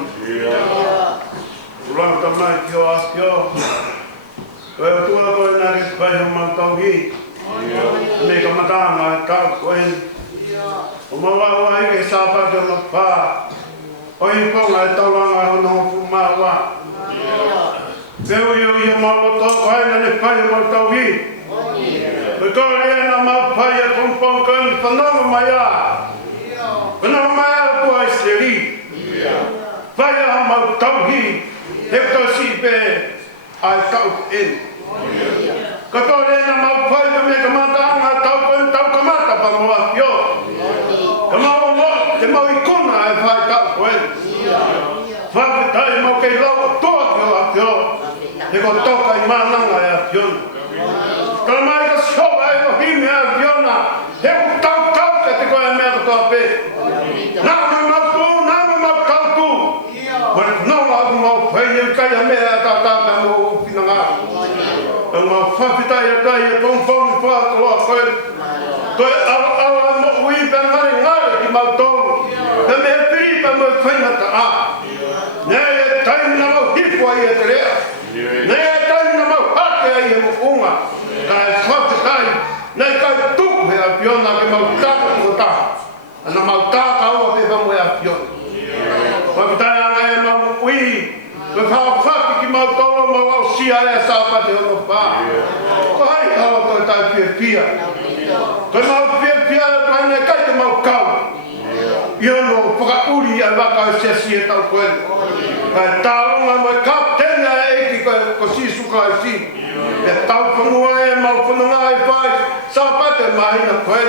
pion. Ulang tamai kio askio. Koe tua koe nare pai o mantau hi. Me ka matanga ka koe. O mawa ai ke sapa ke no pa. O i ponga e tauranga o no fumawa. Peu yo mawa to koe nare pai o mantau hi. Koe na mau pai e kumpong kan panonga maya. Panonga maya po ai seri. Pai a mau tau hi. Hekto si pe ai tau in. Katore na mau pai ka me kamata nga tau kon tau kamata pa mo yo. Kamau mo te mau ikuna ai pai tau kon. Fa tai mau ke lo to yo. Te ko toka i mananga ya yo. Kamai ka sho ai no hime a yona. He tau ka te ko e me to pe. Na mau tau tu. No mau pai e kai a me ta mo pinanga. Mau whawhita e tai e tōngwhong whākaloa koe. Koe awa mo ui pe ngare ki mautong. Pe me piri pa mo whaingata a. Nei e taimi na mau hipua i e te rea. Nei e taimi na mau hake ai e mo unga. Ka e whawhitai. Nei kai tuku he a piona ke mau taka mo ta. Ana mau taka aua pe pa mo e a piona. Whawhitai anga e mau ui. Koe whawhaki ki mautoro mau au sia e sāpa te ono pā. Ko hai kawa koe tai pia. Koe mau pia e paine kai te mau kau. I ono whakauri e waka e sesi e tau koe. Kai tāronga mai kaptena e eki ko si suka e si. E tau whanua e mau whanunga e whai. Sāpa te mahina koe.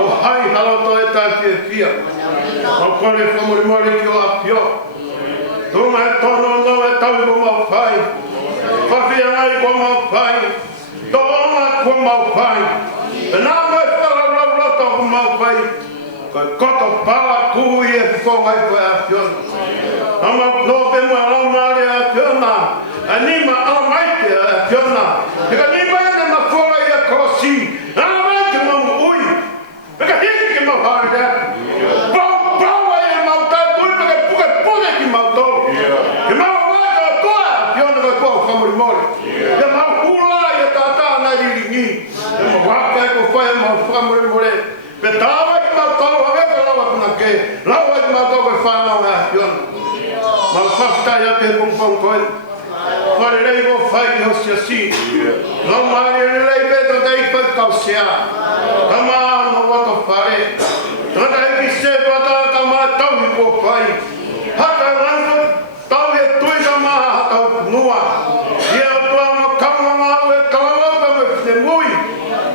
O hai haloto e tai pia. Mau kore whamurimori ki o a pio. Tunga e tono no e tau ko mau whai. Whawhia ngai ko mau whai. Tonga ko mau whai. E nā mai wharaurauroto ko mau whai. Koe koto pala kui e whongai koe a whiona. Ama no pe mua lau maare a whiona. A nima ala maite a whiona. Eka nima e ne ma whora i a kosi. Ala maite mau ui. Eka hiki ke mau haere. Baua e mau tātui peke puke puke ki mau tau. Ke mau waka o toa, piona kai kua whamurimori. Ke mau hula i a tātā nai riringi. Ke mau waka e ko whae mau whamurimori. Pe tāwa ki mau tau haweka lawa kuna ke. Lawa ki mau tau kai whanau a piona. Mau whaftai a te pumpong koe. Whare rei ko whai ki hosia si. Lau maari rei peto te ipai kau sea. Kama no wato whare. Tata eki se pata kama tau i ko whai. Hata lango tau e tui ka maha hatau nua. Ia tua ma kaunga ngau e kaunga ka me whine mui.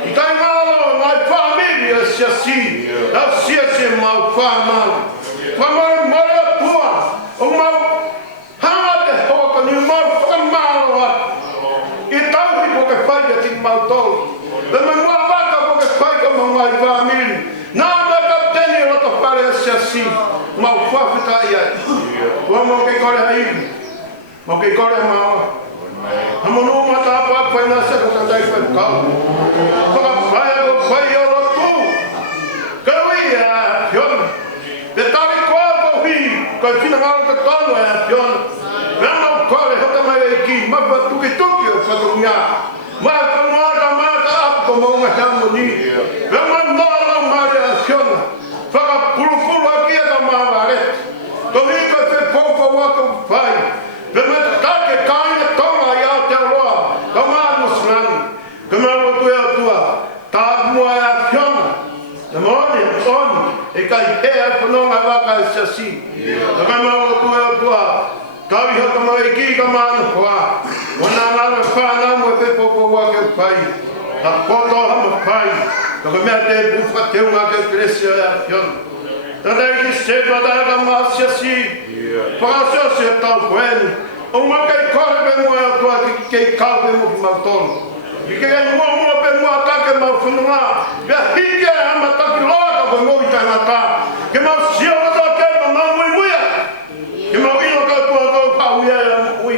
I kai ngalo ngai whamiri e sia si. Au sia si mau whamau. Whamau mare a tua. O mau hanga te hoka ni mau whamalo a. I tau hi ko ke whai a ti mau tau. E me mua waka ko ke whai ka mau ngai whamiri. Nā me kapteni roto whare a sia si. Mau whawhita i ai. Ua mo ke kore hairi. Mo ke kore maua. Hamonu mata apa whai nā seko tātai whai kau. Whaka whai o whai o rotu. Kaui a whiona. Te tari koa ko hui. Koe whina ngaro te tono a whiona. Mea mau kore hota mai e ki. Mapa tuki tuki o whatungia. Maa kamuara mata apko maunga hamoni. Mea mau nōra mare a whiona. Whaka purupuru aki e ka maare. Ko hiko te popa wako whai. Pe me take kaina tonga i Aotearoa. Ka mānu srani. Ka mānu tu e atua. Tā mua e a whiona. Te maone, oni. E kai hea whanonga waka e sasi. Ka mānu tu e atua. Kawi haka mai ki ka mānu hoa. Wana ngana whanau mo te popa wako whai. Ka poto hama whai. Ka mea te bufa te unga ke kresia e a whiona. Tata ki se pata ka maasia si. Whakasio si e tau koeni. O ma kei kore pe mua e atua ki kei kau pe mo ki mautonu. Ki kei mua pe mua take mau whanunga. Pea hike e hama taki loa ka pe mo i tangata. Ke mau sio kata ke ma mau mui muia. Ke mau ino ka tua kau ka uia e amu ui.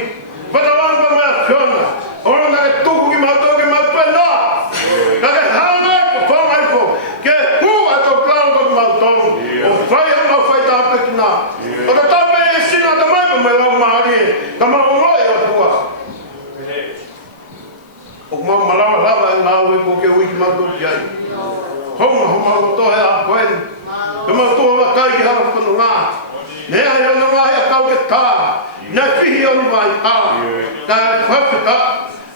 Whatawanga mai a whiona. Ora na ke tuku ki mautonu ke mau pe noa. Ka ke hanga e ko whangai ko. Ke hua e tau klaro ka ki mautonu. O whai hanga whai tāpe ki nā. O ka tāpe e sina ke wiki mato kiai. Homa o to a koen. Ke mato wa kai ki hara kono ngā. Nea ia na ngā ia kau ke tā. Na fihi o mai a. Na whakata.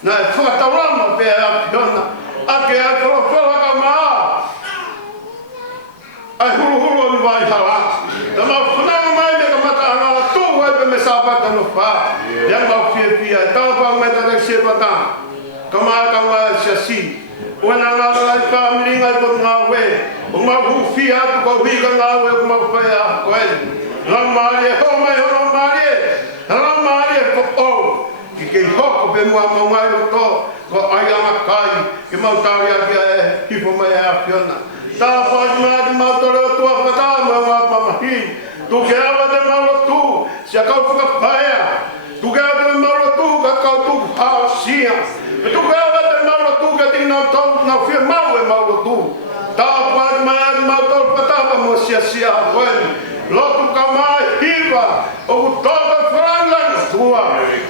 Na whakataurama pe a piona. Ake a koro ka maa. Ai huru o mai hala. Ta mau whananga mai me ka mata ngā tō wai pe me sāpata no whā. Ia mau fia. Tau pa mai ta rek se pata. Ka maa ka maa sia si. Wana ngā lai whamiri ngai po ngā we. O mau huwhi atu kau hika ngā we o mau whai a koe. Rang maari e ho mai hono maari e. Rang maari e ko o. Ki kei hoko pe mua mau ngai o tō. Ko ai ama kai. Ki mau tāri a kia e hifo mai e a whiona. Tā whai maari mau tore o tua whata mau ngā mamahi. Tu ke awa te mau o tū. Sia kau whakapaya. Tu ke awa te mau o tū ka kau tū hao sia. Tu ke awa te mau o tū ka tina tau na whia mau e mau o tū. Tā whai maari mau tōru patapa mo sia a koe. Lotu ka mai hiwa. O ku tōka wharanganga tua.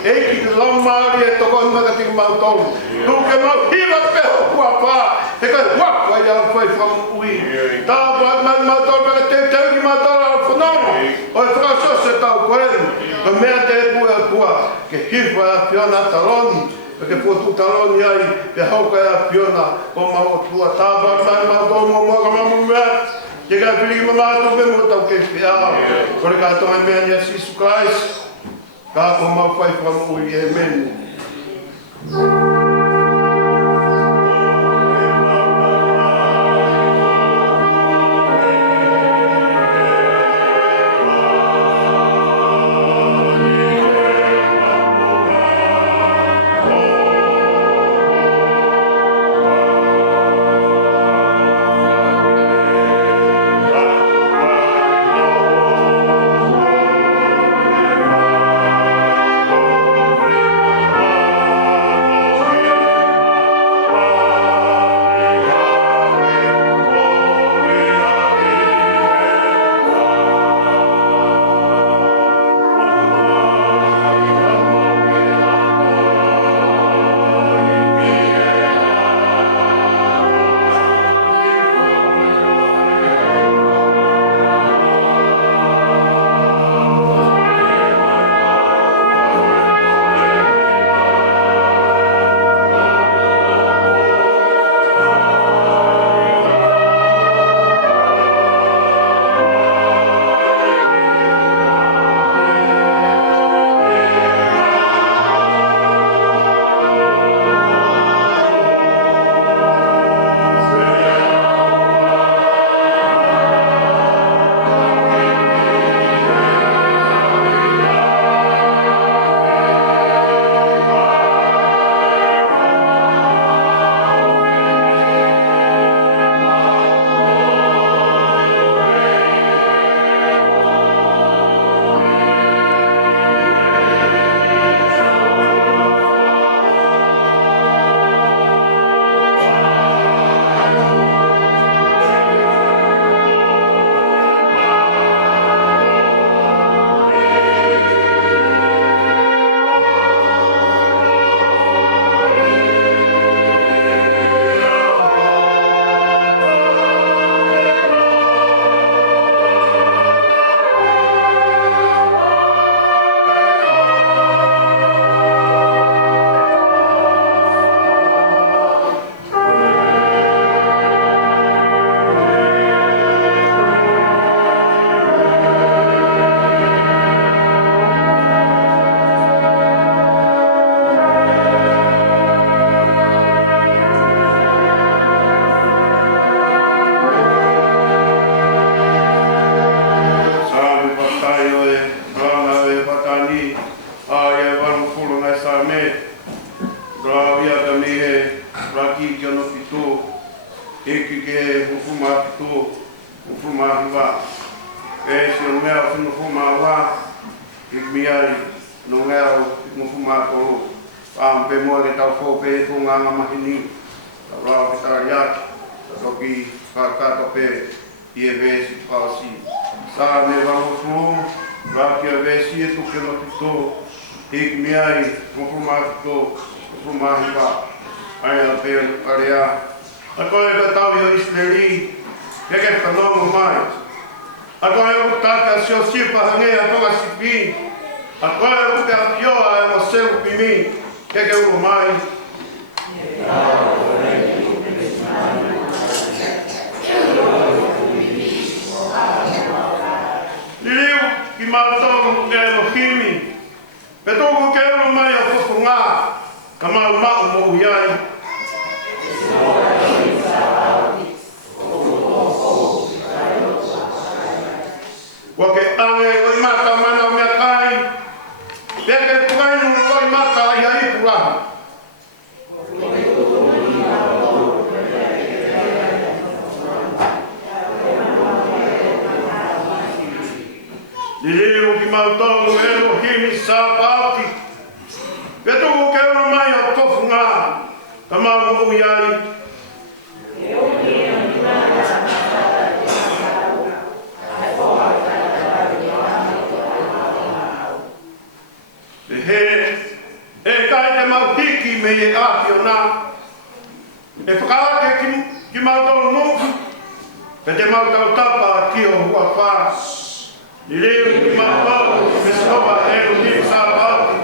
Eiki te lau maari e toko himaka tiki mau tōru. Tu ke mau hiwa peho kua pā. He kai wakwa i au whai whamui. Tā whai mai mau tōru paka te tau ki mau tōru au whanonga. O e whakasose tau koe. Ka mea te e pua kua. Ke hiwa a whiona taroni. Ke putu taroni ai. Ke hauka a whiona. O mau tua. Tā whai mai mau tōru mo mua ka mamu mea. Te kai whiri ki mamātou me mo tau ke whiao. Kore kātou e mea ni a Sisu Christ. Ka ko mau whai whamui e meni. A koe ka tau i Israeli, ke whanongo mai. A koe o tata sio sipa hangea tonga sipi. A koe o ka pioa e mo seu pimi, ke uo mai. Liliu ki mātou e Elohimi, pe tōku ke uo mai a whukunga, ka mau mo uiai. Wa ke ange o i mata mana o mea kai, peke pukainu o i mata i hai purahu. Liliu ki mautongu Elohimi sa pauti, pe tōku ke uo mai o tofunga, ka mau mo uiai. E kai te mautiki me e ati o nā. E whakaake ki mautau nuku, pe te mautau tapa ki o hua whā. Ni reo ki mautau, me sikopa e o ni sa pauti.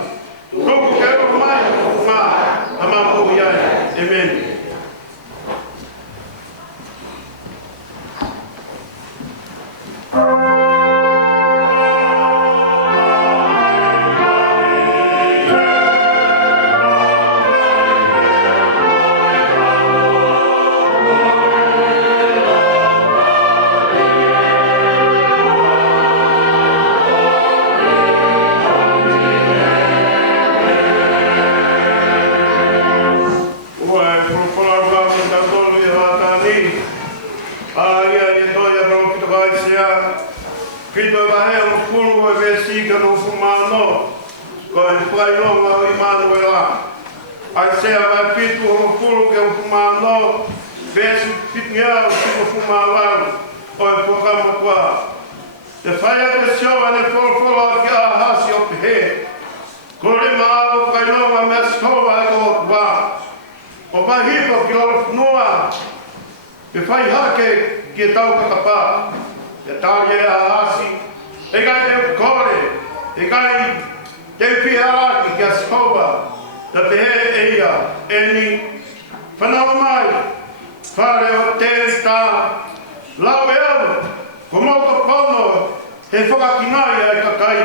Tuku ke o mai o ngā, a mamu iai. Amen. Pito vahe o kuru e vesika no fumano, ko e whailonga o Immanuela. Ai sea vai pito o kuru ke o fumano, vesi pitngia o tiko fumalau, o e whakamatua. Te whaia te sioa ne wholwhola ki a hasi o pehe. Ko re maa o whailonga mea skova e ko tua. O pahipo ki o funua, te whai hake ki e tau kakapa. Te tāre a hasi, e kai te kore, e kai te whiaraki kia skova, te pehe e ia, e ni whanau mai, whare o te tā, lau e au, ko mauka pono, he whakakinai e kakai.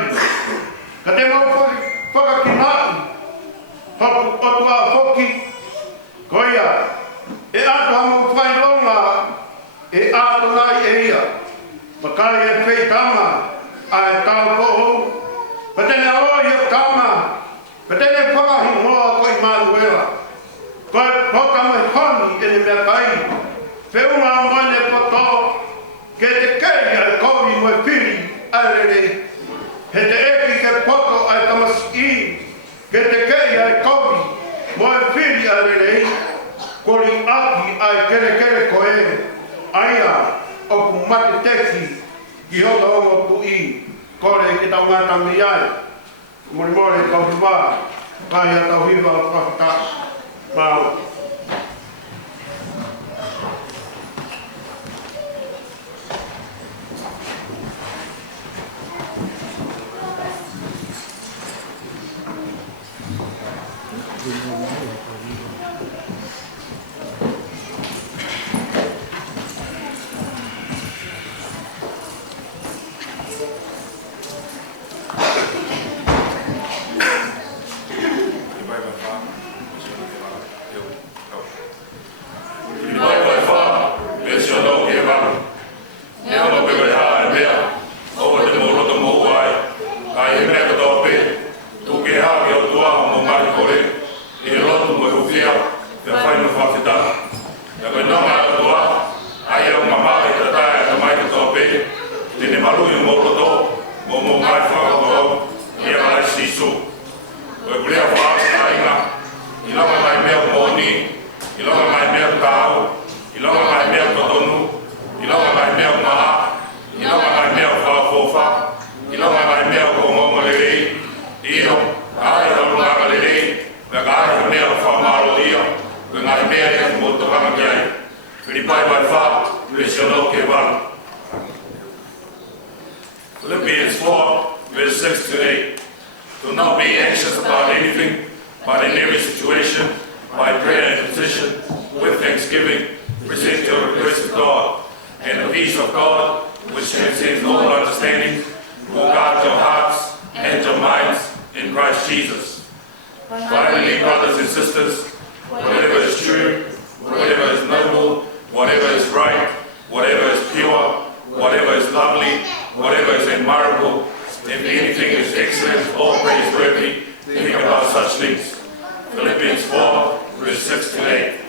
Ka te mau whakakinai, hoku o tua hoki, ko ia, e ato hamu whailonga, e ato nai e ia. Makai e whei tama, a e tau koho. Patene oi e tama, patene whakahi moa ko Immanuela. Ko e poka mai honi e ne mea kai. Whiunga moine poto, ke te kei ai kovi mo e piri arere. He te eki ke poto ai tamasi, ke te kei ai kovi mo e piri arere. Kori aki ai kere koe, aia. O ku mate teki ki hota ongo tu i kore ki tau ngata mi ai mori kau hiwa kai a tau hiwa o whakatas mau believing, but in every situation, by prayer and petition, with thanksgiving, present your requests to God, and the peace of God, which transcends all understanding, will guard your hearts and your minds in Christ Jesus. Finally, brothers and sisters, whatever is true, whatever is noble, whatever is right, whatever is pure, whatever is lovely, whatever is admirable, if anything is excellent or praiseworthy, think about such things. Philippians 4, verse 6 to 8.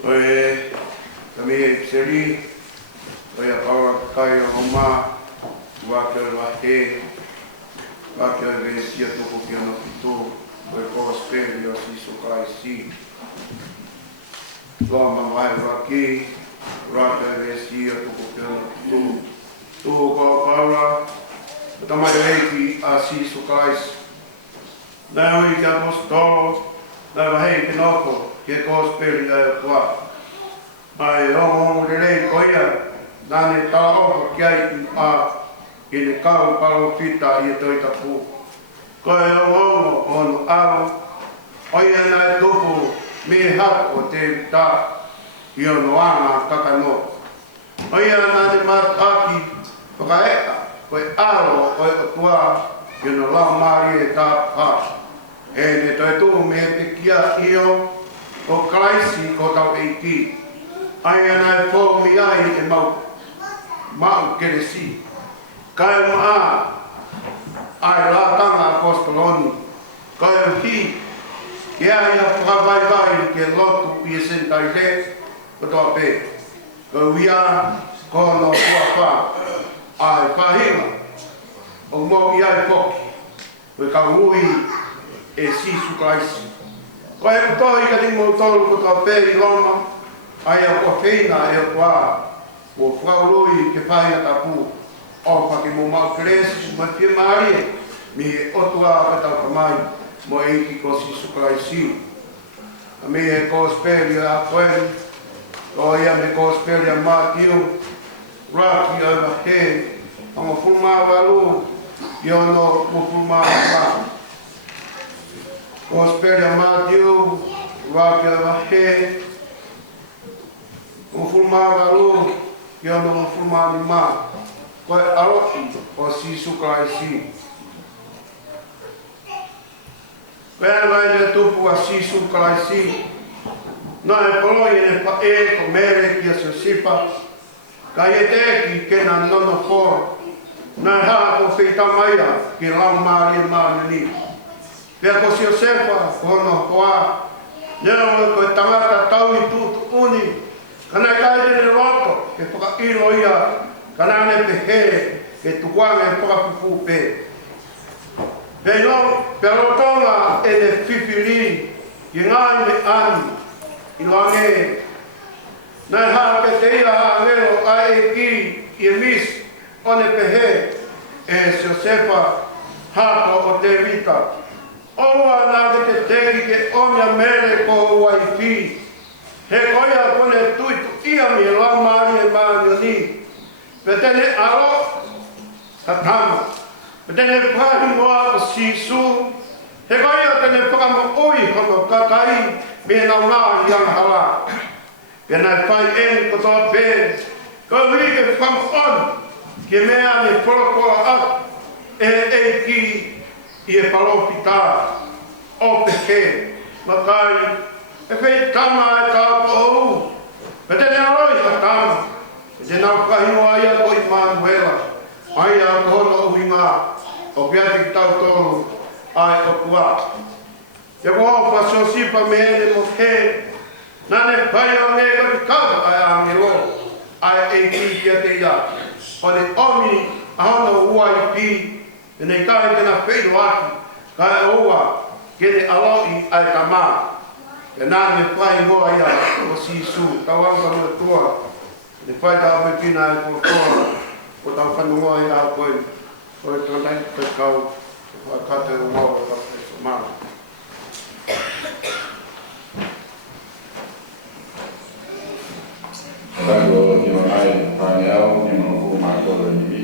Oye, kami seri, oye, power kai o ma wa ke wa he wa ke ve si to ko ke no pito o ko sperio si su kai si lo ma mai wa ke ve si to ko ke no pito to ko para tamai reiki a si su kai na oi ka posto na va he ke no ko ke ko sperio wa ai o de rei koia nane tao ki ai a ile kau palo fita i toi tapu ko e o on ao oia na topo me ha o te ta i o no ana kakano oia na de mataki pakaeka ko e alo o e tua i no la mari e ta pa e ne toi tu me te kia io o kraisi ko tau eiki ai ana e fo mi ai e mau keresi kai ma ai la tanga apostoloni kai hi ia vai vai ke lotu pi sentai le to pe ko ia ko no pa ai pahima o mo ia ko ka ui e si su kaisi ko e to i ka di mo to ko pe i loma ai a ko feina e kwa o frauloi ke pai a tapu o pa ke mo mau kresi ma fie mari mi o tua ka tau kamai mo e ki ko si su kaisi a me e ko speria a koe o ia me ko speria ma tiu raki o ma he a mo fuma walu i o no mo fuma wa ko speria ma tiu raki o ma he o fumava lu yo no fumava ma ko aro o si su kaisi vai ne tupu a si su kaisi no e polo ne pa e ko mere ki a sipa ka e te ki ke na no ko na ha ko feita maia ki la mari ma ni pe ko si o sepa ko no ko ne no ko tangata tau i tu uni kana kai de roto ke toka iro ia kana ne pehe ke tukwanga e toka pupu pe no pero tonga e de fifili ki ngai me ani i lange na ha ke te ia vero ai ki i mis one pehe e Josefa ha ko o te vita oa na ke te ke omia mere ko wai ki he koia kone tuitu ia mi la mari e mari ni petene aro katama petene pahi moa o sisu he koia tene pakamo oi kono kakai me na una yang hala pena pai en ko to pe ko wi ke pam on ke me ani polo a e ki e palo pita o pehe makai e fei tama e tau po ou. Pete ne aroi ka tama. Pete nau kahino aia ko i Manuela. Aia ko hono o hinga. O piati ki tau tolu. Ai o kua. Te ko opa so sipa me ene mo he. Nane pai o ne ka kama ai angelo. Ai e ki kia te ia. Hone omi a hono uai pi. E nei kai tena fei loaki. Kai oua. Kene aloi ai tamaa. E nā me whai ngoa ia o sisu, tau anga no tua. Ne whai tau me pina e ko toa, o tau whanu ngoa ia o koe. O e tō nei te kau, o kate o ngoa o kate o mana. Tango i o ai whaneau, ni mo ku mākoro ni mi.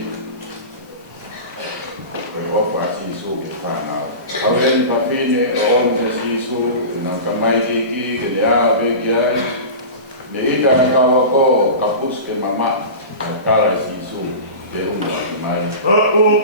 Koe opa sisu ke whanau. Haureni papine o onu te sisu, na kamai ki ke le a be ki ai. Le ita na kawa ko kapus ke mama, na kara sisu ke unga ki mai. Oh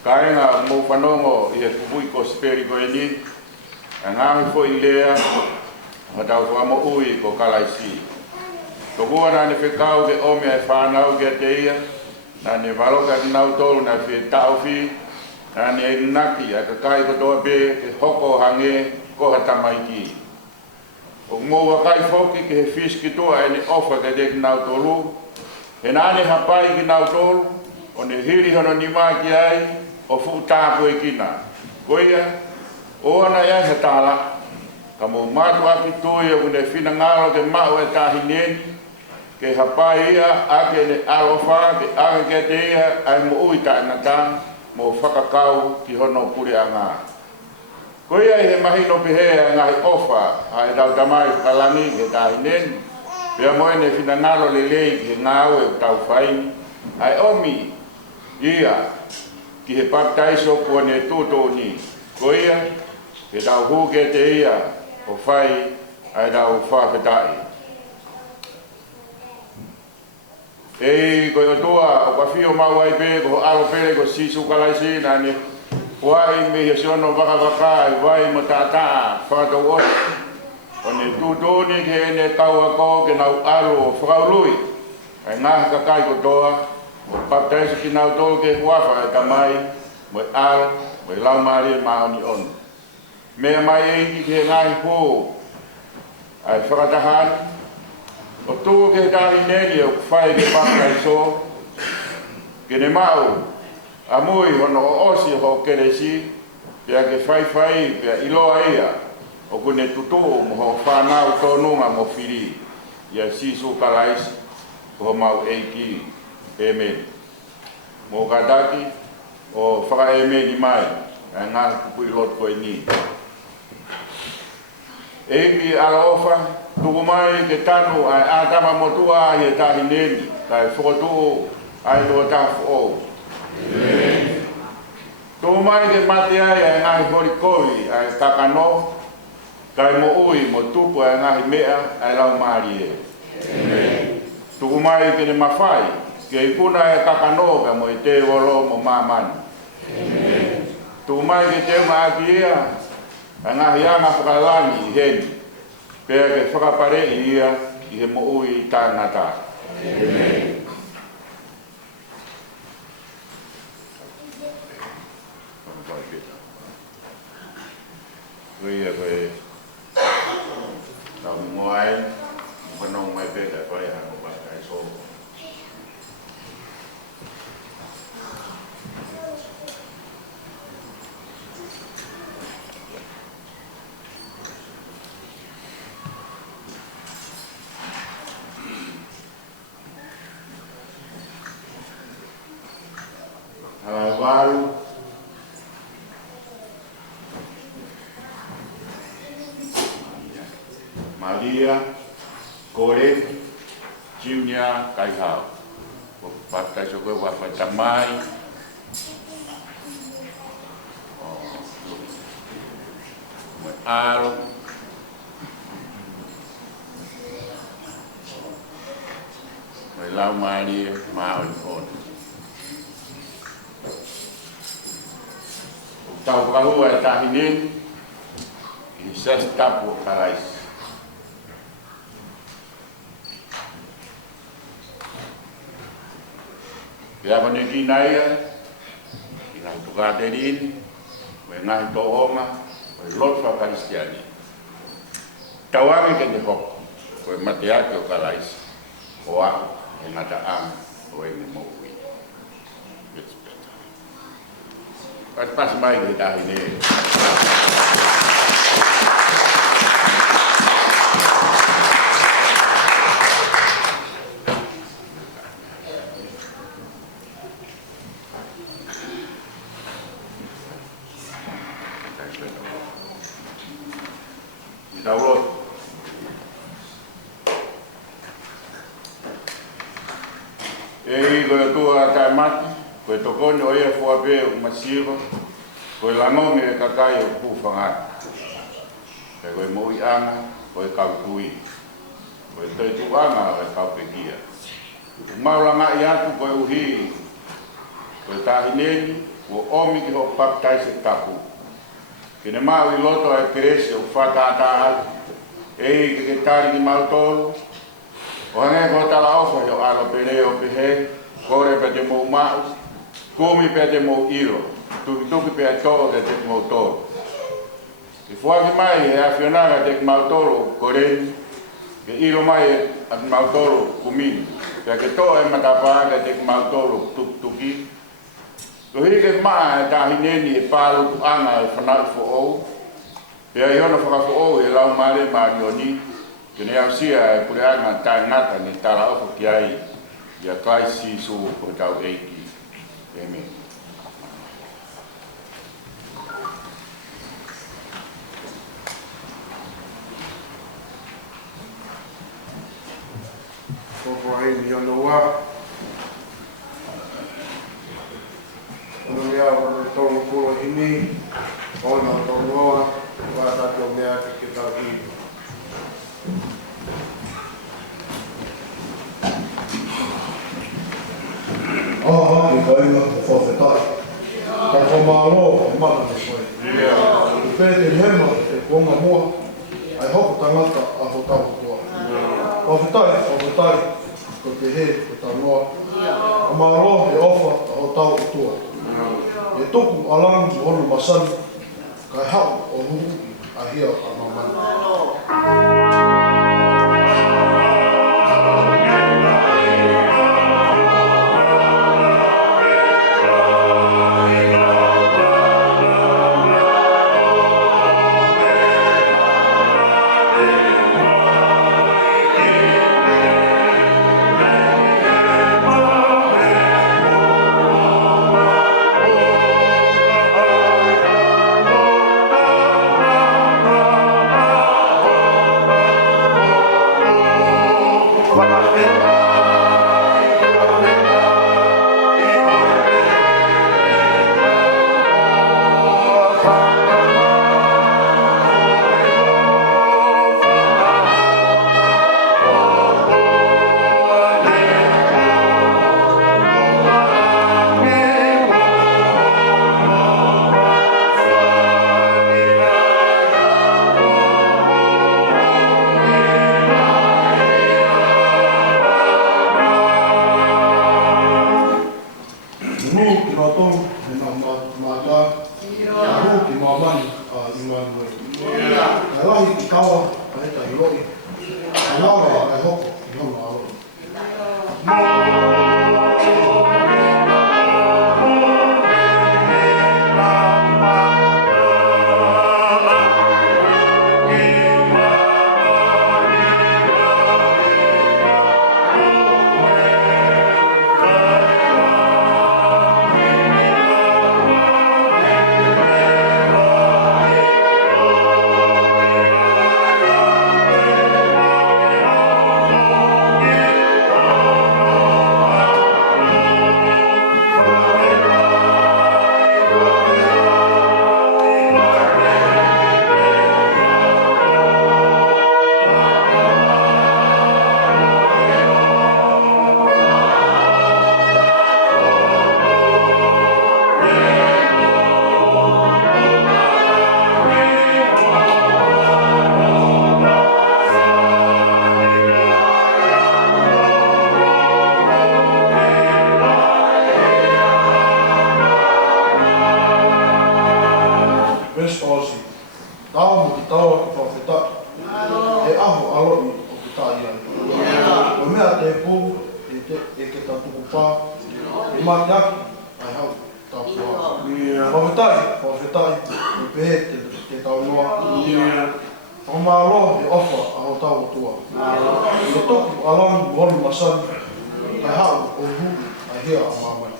Kainga mo panongo ia kubui ko speri ko ini ngang fo ilea matau fo mo ui ko kalaisi to gua na ne fekau ke o me fa na o ke teia na ne valo ka na tol na fi taufi na ne naki a ka kai ko do be ke hoko hange ko hata maiki o mo wa kai fo ki ke fish ki to ene ofa ke de na tolu e na ne hapai ki na tol o ne hiri hono ni ma ki ai o futa ko ikina koia o ana ya hetala kamo matu api toia une fina ngalo ke mau e tahinen ke hapaia ake ne alofa ke ake ke teia ai mo uita nata mo whakakau ki hono puri anga koia he mahino pihea ngai ofa ai tau tamai whakalani ke tahinen pia moe ne fina ngalo lelei ke ngau e tau whai ai omi ia ki he pataiso ko ne tuto ni koia ke tau hu ke te ia o whai ai tau whawhetai e koe o toa o kawhio mau ai pe ko alo pere ko sisu kalaisi na ne wai me he siono waka waka wai mo tata whakatau oi o ne tuto ni ke ne kaua ko ke nau alo o whakaului ai ngā kakai ko toa o pataiso ki nau tolu ke wafa e tamai mo al mo lau mari maoni on me mai e ki ngai po ai whakatahan o tō ke tahi neri o whai ke pataiso ke ne mau a mui hono o osi ho keresi pia ke whai pia iloa ia o kune tutu mo ho whanau tonunga mo whiri ia sisu kalaisi ko mau eiki Amen. Mo kadaki o whaka amen i mai e ngā kupui lot koe ni. Eki ala ofa tuku mai ke tanu ai atama motua he tahi neni kai whokotu ai lo tafu o. Amen. Tuku mai ke mati ai ai ngāhi horikowi ai kakano kai mo ui mo tupu ai ngāhi mea ai lau maari e. Amen. Tuku mai ke ne mawhai ke ipuna e kakanoga mo i te wolo mo mamani. Amen. Tu mai ke te maaki ia, a ngahi anga whakalani i heni, pēr ke whakapare i ia i he mo ui i tāngata. Amen. Koe ia koe, tau ngoai, whanong mai pēta koe hano bakai so. Waru Maria Kore Junior Kaihau Pakai sokoe wafai tamai Alo Lau Maria Maon on Tau kahua e tahinin i ses tapu kalais. Pia kone ki naia, i ngai tukaterin, o e ngai to oma, o e lotfa karistiani. Tawangi ke ne hoko, o e mateake o kalais, o ako e ngata am, o e ne moui. pas mai ke tahi ne. Daulot. Ko tua kai mati, ko tokoni o ia fuabe o masiro, ko lango me kakai o ku fanga. Ko mo ianga, ko kautui. Ko te tuanga o kaupegia. Maulanga ia tu ko uhi. Ko tahineni, ko omi ki ho baptai se tapu. Kene mau I loto ai kerese o whakataha, ke tari ki mautoro, o hange ko tala ofa yo alo pene o pehe, kore pe te mou mau, kumi pe te mou iro, tuki pe a tō te te mou toro. Ki fuaki mai e awhionaga te mautoro kore, ke iro mai a mautoro kumi, pe ke tō e matapaaga te mautoro tuki, ko hike maa e tahineni e pālu tu anga e whanau fo ou. Pea I hona whakafo ou e lau mare maari o ni. Kene au sia e kure anga tai ngata ni tala ofo ki ai. Ia kai si su ko tau eiki. Amen. Koko ai mi ono wa. Ono mea o tongo kuro hini, ona o tongo oa, wa tato mea ke tau hini. Aha, I kainga o whawhetai. Ka whamaro o mana te koe. I pēte hema te kuonga mua, ai hoko tangata a ho tau toa. Whawhetai, ko te he, ko ta noa. A maro he ofa a ho tau toa. E toku alangu honu masani, kai hau o huki a hia a mamani. Whawhetai, i pehete, te tau noa. O maa rohe ofa aho tau tua. I o toku alangu honu masani, kai hau o hulu, ai hea o maa mai.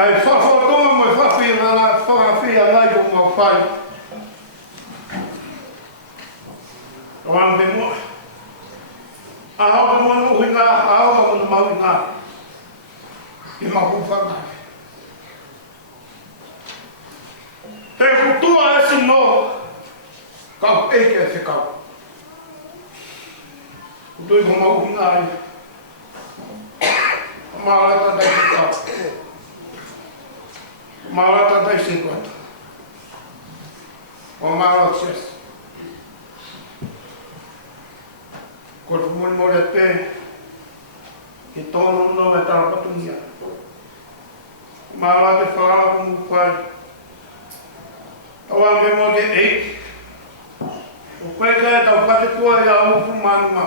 Ai whawhotoa mo whawhia la whawhia lai ko ngā whai. Wan be mo. A hau mo no hinga, a hau mo mau hinga. I mahu whanga. Te kutua e si no. Kau eke e se kau. Kutui ko mau hinga ai. Maala dai se kau. Maala dai se kau. O maala ses. Kor mun mo le pe. Ki tono no me ta patunia. Maala te whara ko mu whai. Awa me mo ke eik. O koe kai tau whate kua ia amu pu manuma.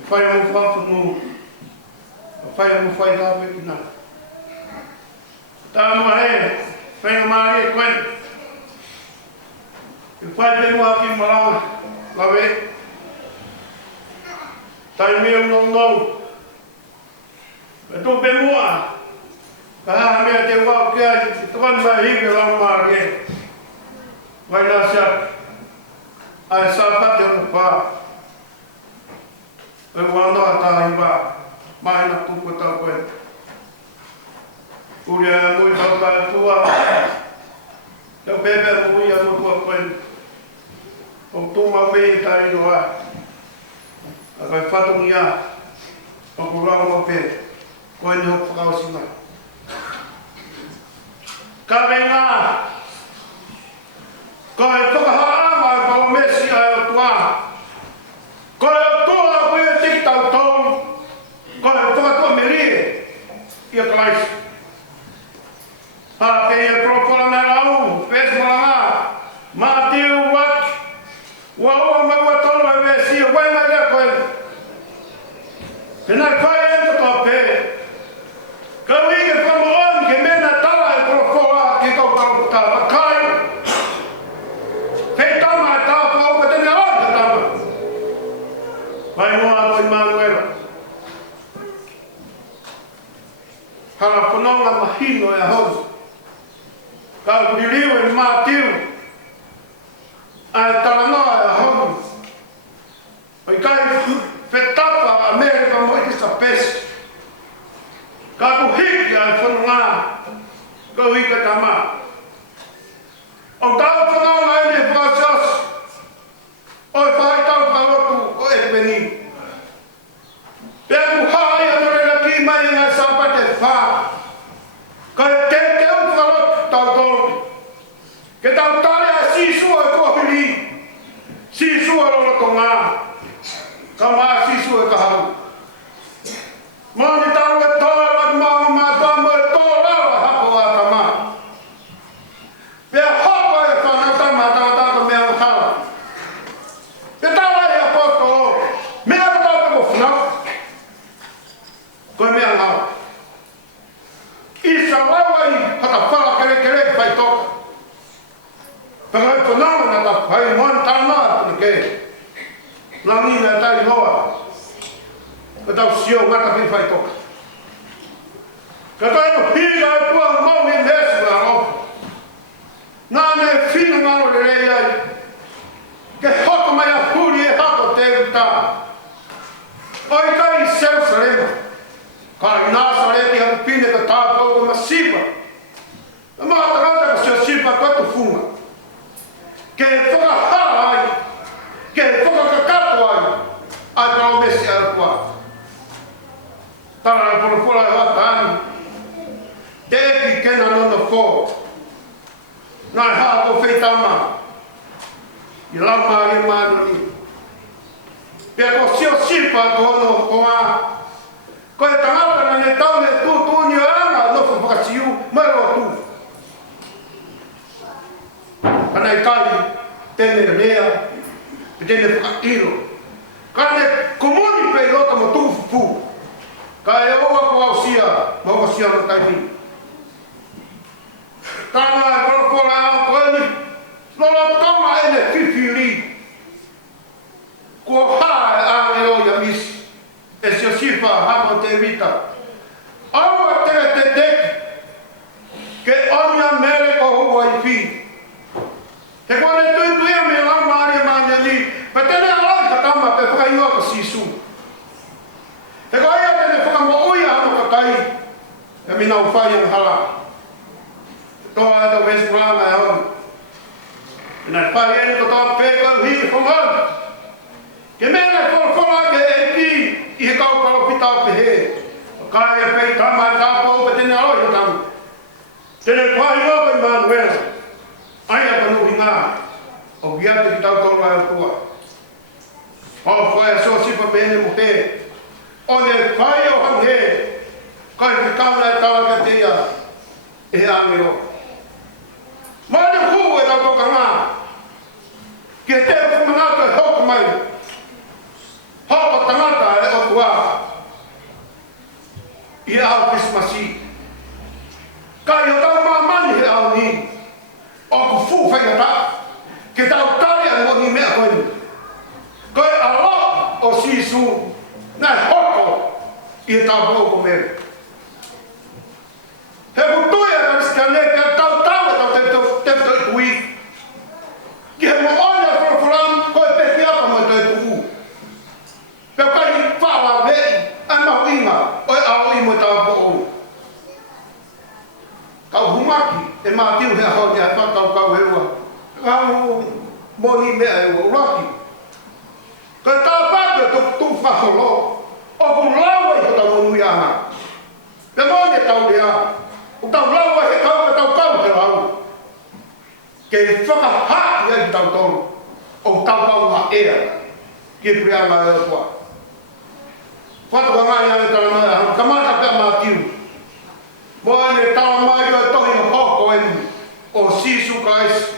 E whai amu whawhanu. E whai amu whai tāpe ki nā. Tā mua he, whainga maari e koe. E whai te mua ki marama. Lawe. Tai mea no ngau. E tō pe mua. Ka haha mea te wau kia i te wani mai hike lau maari e. Vai nā sia. Ai sa pate o pā. E wanoa tā i wā. Mai na tuku tau koe. Uri a mui tau kai tua. Tau pepe a mui a mui kua koe. O tūma wei tai roa. A kai whatongi a. O kurau mo pe. Koe ni hoku whakao singa. Ka venga. Koe whakahaa mai pao mesi ai o tua. Koe o toa koe o tiki tau tau. Koe o whakatua me rie. Ia kalaisi. Ha ke ia propola me rau. Pes maranga. Ma tiu wak. Wa ua maua tonu ai mesi. Wai mai rea koe. Pena koe ento tau pe. Ka wike whamoon ke mena tala e propola ki kau paru tala. Kai. Pei tama e tā pau ka tene au ka tama. Vai moa koi Manuela. Hara whanonga mahino e ahau. Ka uririu e mātiu. Ai taranoa e ahau. Oi kai whetapa a mere pa moiti sa pesi. Ka kuhiki ai whanonga. Ka hika tama. O tau whanonga e me whasas. Oi whai tau whalotu o e peni. Pea muhai anorela ki mai ngai sapate wha. Ka e te keu whalotu tau tolu. Ke tau tare a sisua e kohiri. Sisua rola ko ngā. Ka maa sisua e kaharu. Mani tau e toa lat maa maa tamu e toa lawa hapo a tama. Pea hopa e whanata maa tata mea ngakala. Pea tawa e apoto o. Mea tata ko whanau. Koe mea ngau. Isa wawai hata whala kere kere whai toka. Pea e whanau na ta whai moan tama ni ke. Nani mea tai hoa. Ka tau sio ngata pi whai toka. Ka tai no hira e pua mau he mesu na rofu. Nā me whina ngaro le rei ai. Ke hoko mai a huri e hako te uta. Oi kai Jerusalema. Ka i Nazareti haku pine ka tāpau ka masipa. Na mahata rata ka sio sipa koe tu funga. Ke whakahara ai. Ke whakakakato ai. Ai parau mesi ai kua. Tara na pula e hata ani. Te eki kena nona kō. Nai haa ko whaitama. I lau maari maanoni. Pea ko sio sipa kono koa. Ko e tangata na ne tau ne tūtūni o anga nofo whakasiu mai roa tū. Kana i kai tene rea. Tene whakairo. Kana komuni pei rota mo tūfupu. Ka e oa ko au sia. Mau sia no taipi. Tana e korokora au koeni. Lola tama e ne whiwhiri. Ko haa e āne o ia misi. E sio sipa hapa te vita. Aua tere te ai fi. He kua ne tui tui a me lau maari a maani ni. Pa tene a lau ka tama pe whakaiua ka sisu. He kua ia tene whakamoui a hano ka kai. E mina u whai ang hala. Toa e tau West Rana e hon. Ina whai ene ko tau pēkau hi ke whangan. Ke mena whora ke e ki i he kau karo pitau pe he. Kai e pei tama e tāpau pa tene alo i tamu. Tene whai ngāpa i Manuel. Ai a panu i ngā. O giate ki tau tau lai o tua. O whai a so sipa pene mo he. O ne whai o hang he. Kai ki kauna e tawa ka te ia. E he ange o. Mai te hu e tau toka ngā. Ki te kumanata e hoku mai. Hoka tangata e o tua. I au Christmasi. Kai o tau mamani he au ni. O ku fu whaingata. Ke tau tari a ngoni mea koe. Koe a lo o sisu. Nai hoko. I tau poko mere. He kutui a kariskane ke tau tau e tau te i kui. Ki he mo onia wharafuram koe pehi apa mo te kuku. Peo kai i whawa vei. Ai mahu inga. Oi au i mo tau poko. Kau humaki. E mātiu hea honi a whakau kau he ua. Kau moni mea e ua uraki. Koe tau pātua tu whaholo. O ku lawa i ko tau monui ana. Te moni e tau rea. O tau lawa he kau he lau. Ke whakahaki ai tau tonu. O tau ngā ea. Ki prea ngā ea tua. Whatua ngai ane tala mai aham. Kamata pia mātiu. Moa ne tala mai o tohi o hoko enu. O sisu kais.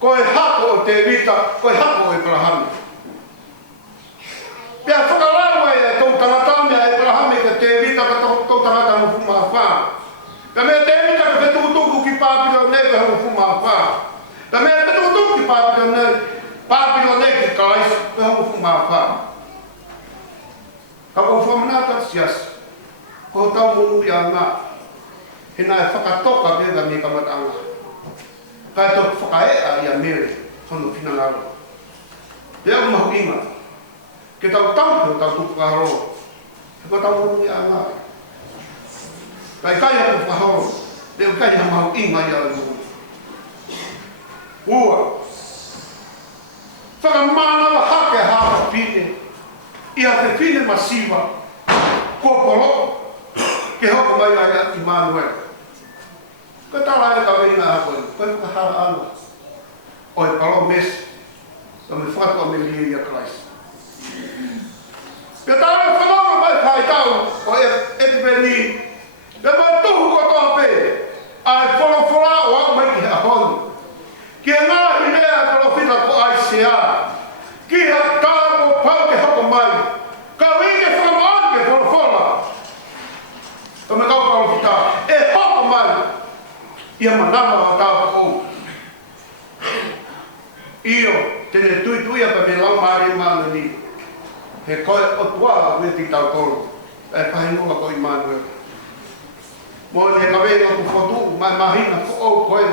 Koe hako o te vita. Koe hako o Ibrahami. Pea whakalawa e tau tangatami a Ibrahami ka te vita ka tau tangata mo fuma a wha. Ka mea te vita ka whetukutuku ki Pāpilo nei ka mo fuma a wha. Ka mea whetukutuku ki Pāpilo nei ki kais ka mo fuma a wha. Ka o whamanata sias. Ko tau monu i a ngā. He nai whakatoka mega me ka matanga. Kai tau whakaea i a mere. Hono pina ngaro. Pea o mahu inga. Ke tau tau tau tupu kaharo. He ko tau monu i a ngā. Kai a tupu kaharo. Leo kai a mahu inga i a ngā. Ua. Whakamana wa hake hapa pine. Ia te pine masiva. Kua polo. Ke hoko mai a Immanuel. Koe tala e kawe inga hako e. Koe whakahara anu. Oi palo mes. Ka me whakatua me lia ia Christ. Pia tala e whanonga mai whai tau. O e te peni. Pia mai tuhu ko toa pe. Ai whora o au mai ki hea honu. Ki e ngā hinea profita ko Aisea. Ki ha tāko pau ke hoko mai. Ka wike whakamaan ke whora. Ka me kau profita. E hoko mai. Ia manama wa tāko ou. Io, tene tui apa me lau maari maana ni. He koe o tuara weti tau toro. E pahinunga ko Immanuel. Mo ne ka venga ku fotu, mai mahina fo o koe.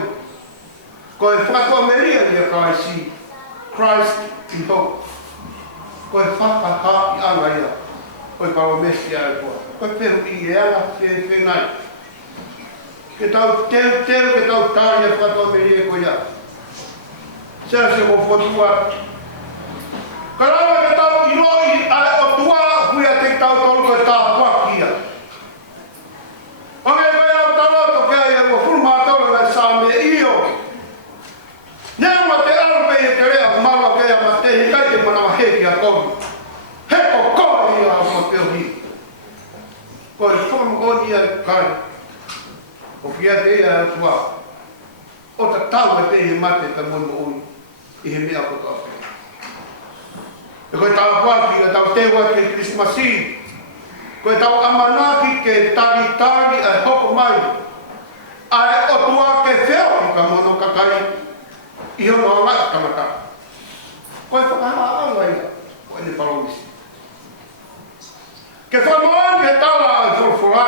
Koe whakua meria ni a Christ. Christ in hope. Koe whakaka i anga ia. Koe paro mesi a e koa. Koe pehu i e ala whenai. Ke tau teu, ke tau tāri a whakua meria koe ia. Sea se mo fotua. Ka rawa ke tau iloi a o tua hui a te tau tolu koe tā wakia. Onge koe au taloto ke ai o fulma tolo na sa me io. Nema te arpe i te rea marwa ke a mate hi kai te mana heki a komi. Heko koe i a o te ohi. Koe whakamu koni a kai. O kia te ia a tua. O ta tau e te hi mate te mono ui. I he mea ko tau. E koe tau waki a tau tewa ke Christmasi. Koe tau amanaki ke tari a hoko mai. Ai o tua ke wheo i ka mono kakai. I hono a lai kamata. Koe whakaha ala ia. Koe ne palomisi. Ke whamoan ke tala a whorwhora.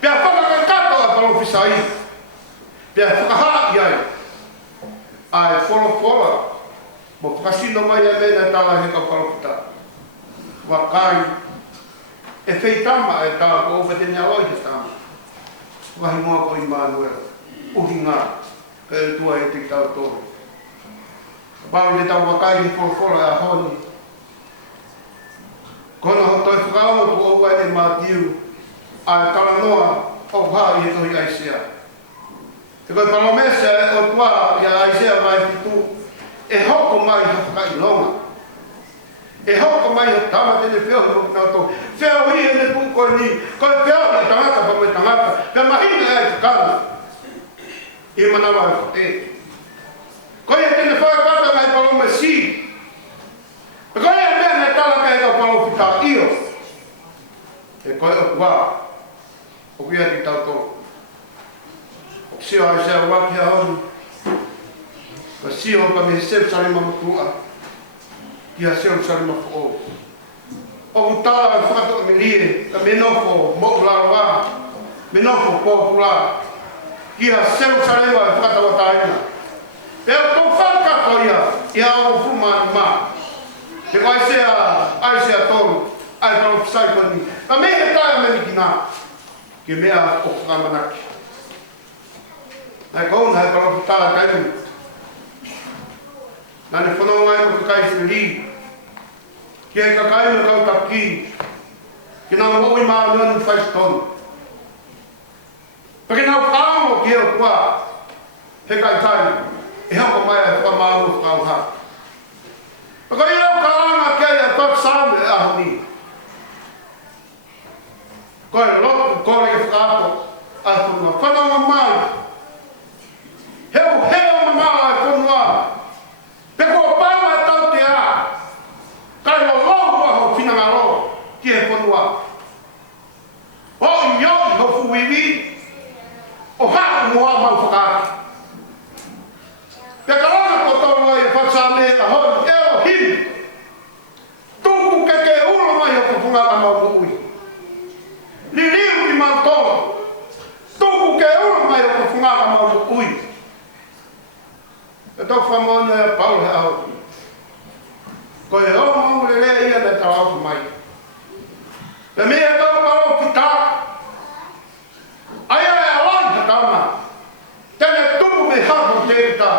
Pea whakakakato a palofisai. Pea whakaha i ai. Ai whora. Mo whakasino mai e mena tala he ka whalopita. Wakai. E wheitama e tā ko opa tene aloi he tama. Wahi moa ko i Manuela. Uhi ngā. Ka e tua e te tau tōre. Pau te tau wakai he whora a honi. Kona ho toi whakaongo ku o wai e Mātiu. Ai tala noa o hā i he tohi Aisea. Te koe palomesa e o tua i a Aisea vai fitu. E hoko mai he whakai longa. E hoko mai he tama tene whio mo ki tau. Whio hi e ne puko ni. Koe whio e tangata pa me tangata. Pea mahina e te kāna. I manawa e whate. Koe e tene whakata mai palomesi. Koe e mea ne talaka e ka palopita io. E koe o kua. O kia ki tau tō. O sio ai sea waki a honi. Ka sio ka me seo sari mamatua. Kia seo sari mafo. O utala e whakato me lie. Ka me nofo mo ularoa. Me nofo pōpula. Kia seo sari wa e whakata wa taina. Pea tō whakato ia. Ia o fuma ni mā. Te ko ai sea tōru. Ai tōru pisai koni. Ka me he taia me ni ki nā. Ki mea o whakamanaki. Nai kauna he paraputaa kainu. Nane whanau ngai mo kakai whiri. Ki he kakainu kau taki. Ki nā mōi maa nuanu whais tonu. Pake nā whakaamo ki he o kua. He kai tainu. E hako mai a whakamaamu whakauha. Paka i au kaanga ki ai a tōk sāme e ahoni. Koe lopu kore ke whakaapo. A whanau whanau mai. Heo mamala e konua. Te kua pāma e tau te a. Kai o lohu aho whinanga roa. Ki he konua. O i iau ho fuiwi. O hako mua mau whakaaki. Te karana ko tōrua i whaksame e hoi. E o him. Tūku keke ulo mai o kupungata mau ui. Ni riu ki mau tōra. Tūku ke ulo mai o kupungata mau ui. E tau whamona e pau he au. Ko e au mau le lea ia me tau au mai. E me e tau paro ki tā. Aia e alai ka tauma. Tene tupu me hapu te ta.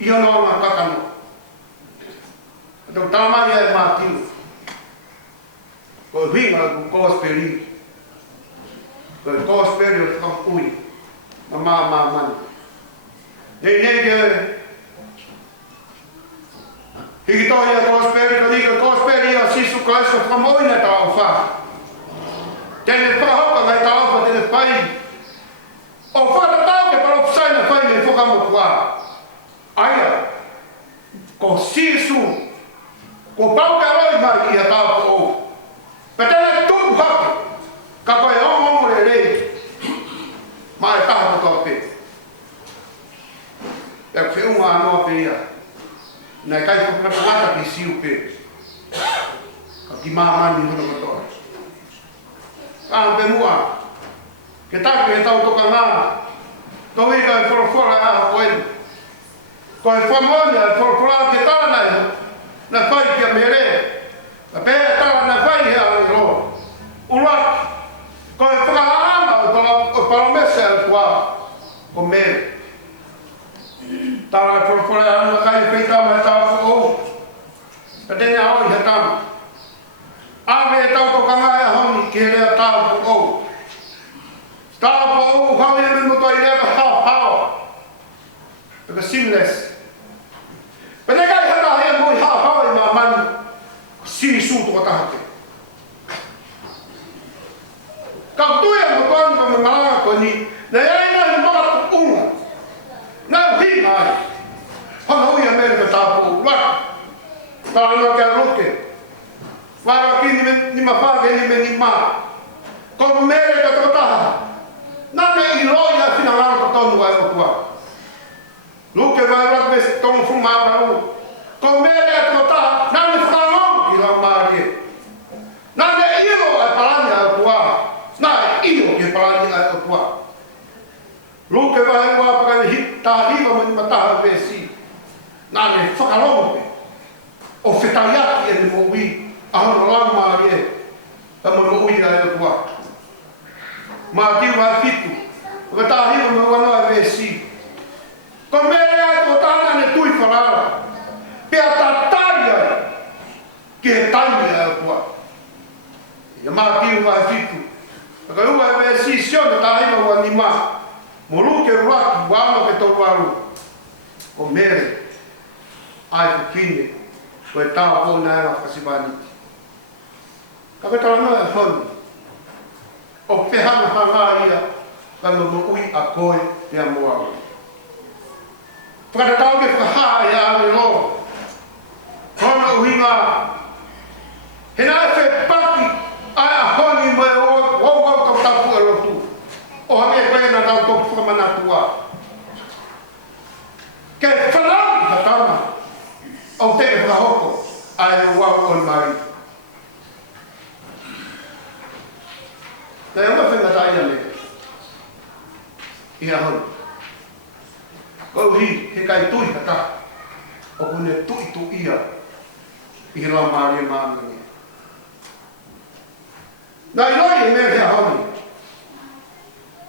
I ono ngā kakano. E tau tāmai e Mātiu. Ko e hinga ku kōsperi. Ko e kōsperi o tau ui. Ma mā mani. Nei nege hiki tohi a kōsperi, ka nika kōsperi a sisu ka esko whamoina ta au wha. Tene whahoka ngai ta aupa tene whai. O whata tau ke parofsaina whai me whakamotua. Aia, ko sisu, ko pauka roi mai i a tau ko ou. Pa tene tupu haki, ka koe ongo le rei. Ma e taha ko tau pe. E whiunga anoa pe ia. Nai kai whakatangata ki siu pe. Ka ki maamani hono katoa. Kāna pe mua. Ke tāke e tau toka ngā. Kau ika e whorofora a koeni. Ko e whamonia e whorofora ke tāna e. Na whai ki a mere. Na pēa tāna na whai hea ni roa. Uraki. Ko e whakaanga o palomesa e kua. Ko mere. Tāra e whorofora e anu kai e peitama e tau ko ou. Ka tene hoi he tama. Awe e tau toka ngā e honi ki he rea tau ko ou. Tau ko ou hau e me moto i rea hao. Eka seamless. Pene kai hata hea moi hao e mā mani. Siri sūtu ko tahate. Kau tuia mo toani pa me maranga ko ni. Na ea ina he mara ko unga. Nau hinga ai. Hana ui a mere me tāpū. Waka. Tāra noa kia roke. Wara ki ni ma whake ni me ni mā. Komu mere ka totaha. Nane i roi a whina ngara ko tonu ai o kua. Luke vai rakme tonu fumara u. Komu mere ka totaha. Nane whanau i rau maari e. Nane iro ai parani ai o kua. Nane iro ki parani ai o kua. Luke vai ua tāhiwa mo ni mataha vesi. Nā ne whakalongo o whetaiaki e ni mo ui. Ahono lau maari e. Ta mo ui a e kua. Mā tiu mai fitu. O tāhiwa mo wanoa vesi. Ko mere ai ko tāna ne tui whalara. Pea tātari ai. Ki he taimi a e kua. Ia mā tiu mai fitu. Ka ua e mea si siona tāhiwa wa ni mā. Moru ke ruaki, wama ke tōru aru. Ko mere, ai te pine, ko e tāo pō nā ea whakasibaniti. Ka wetara noa e honi. O whehanga hanga ia, ka no ui a koe te a moa. Whakatatau ke whahaa e ane lo. Hona uhinga. He nā e whepaki, ai a honi mai o wau kau tapu e rotu. O hame koe na tau kopu whamanatua. Kei whanau hatama. O te e whahoko, ai e wau on mai. Nei ua whenga taia me. Ia hon. Kau hi, he kai tui hata. O kune tui tu ia. I he lau maari e maamani. Nai roi e mea hea honi.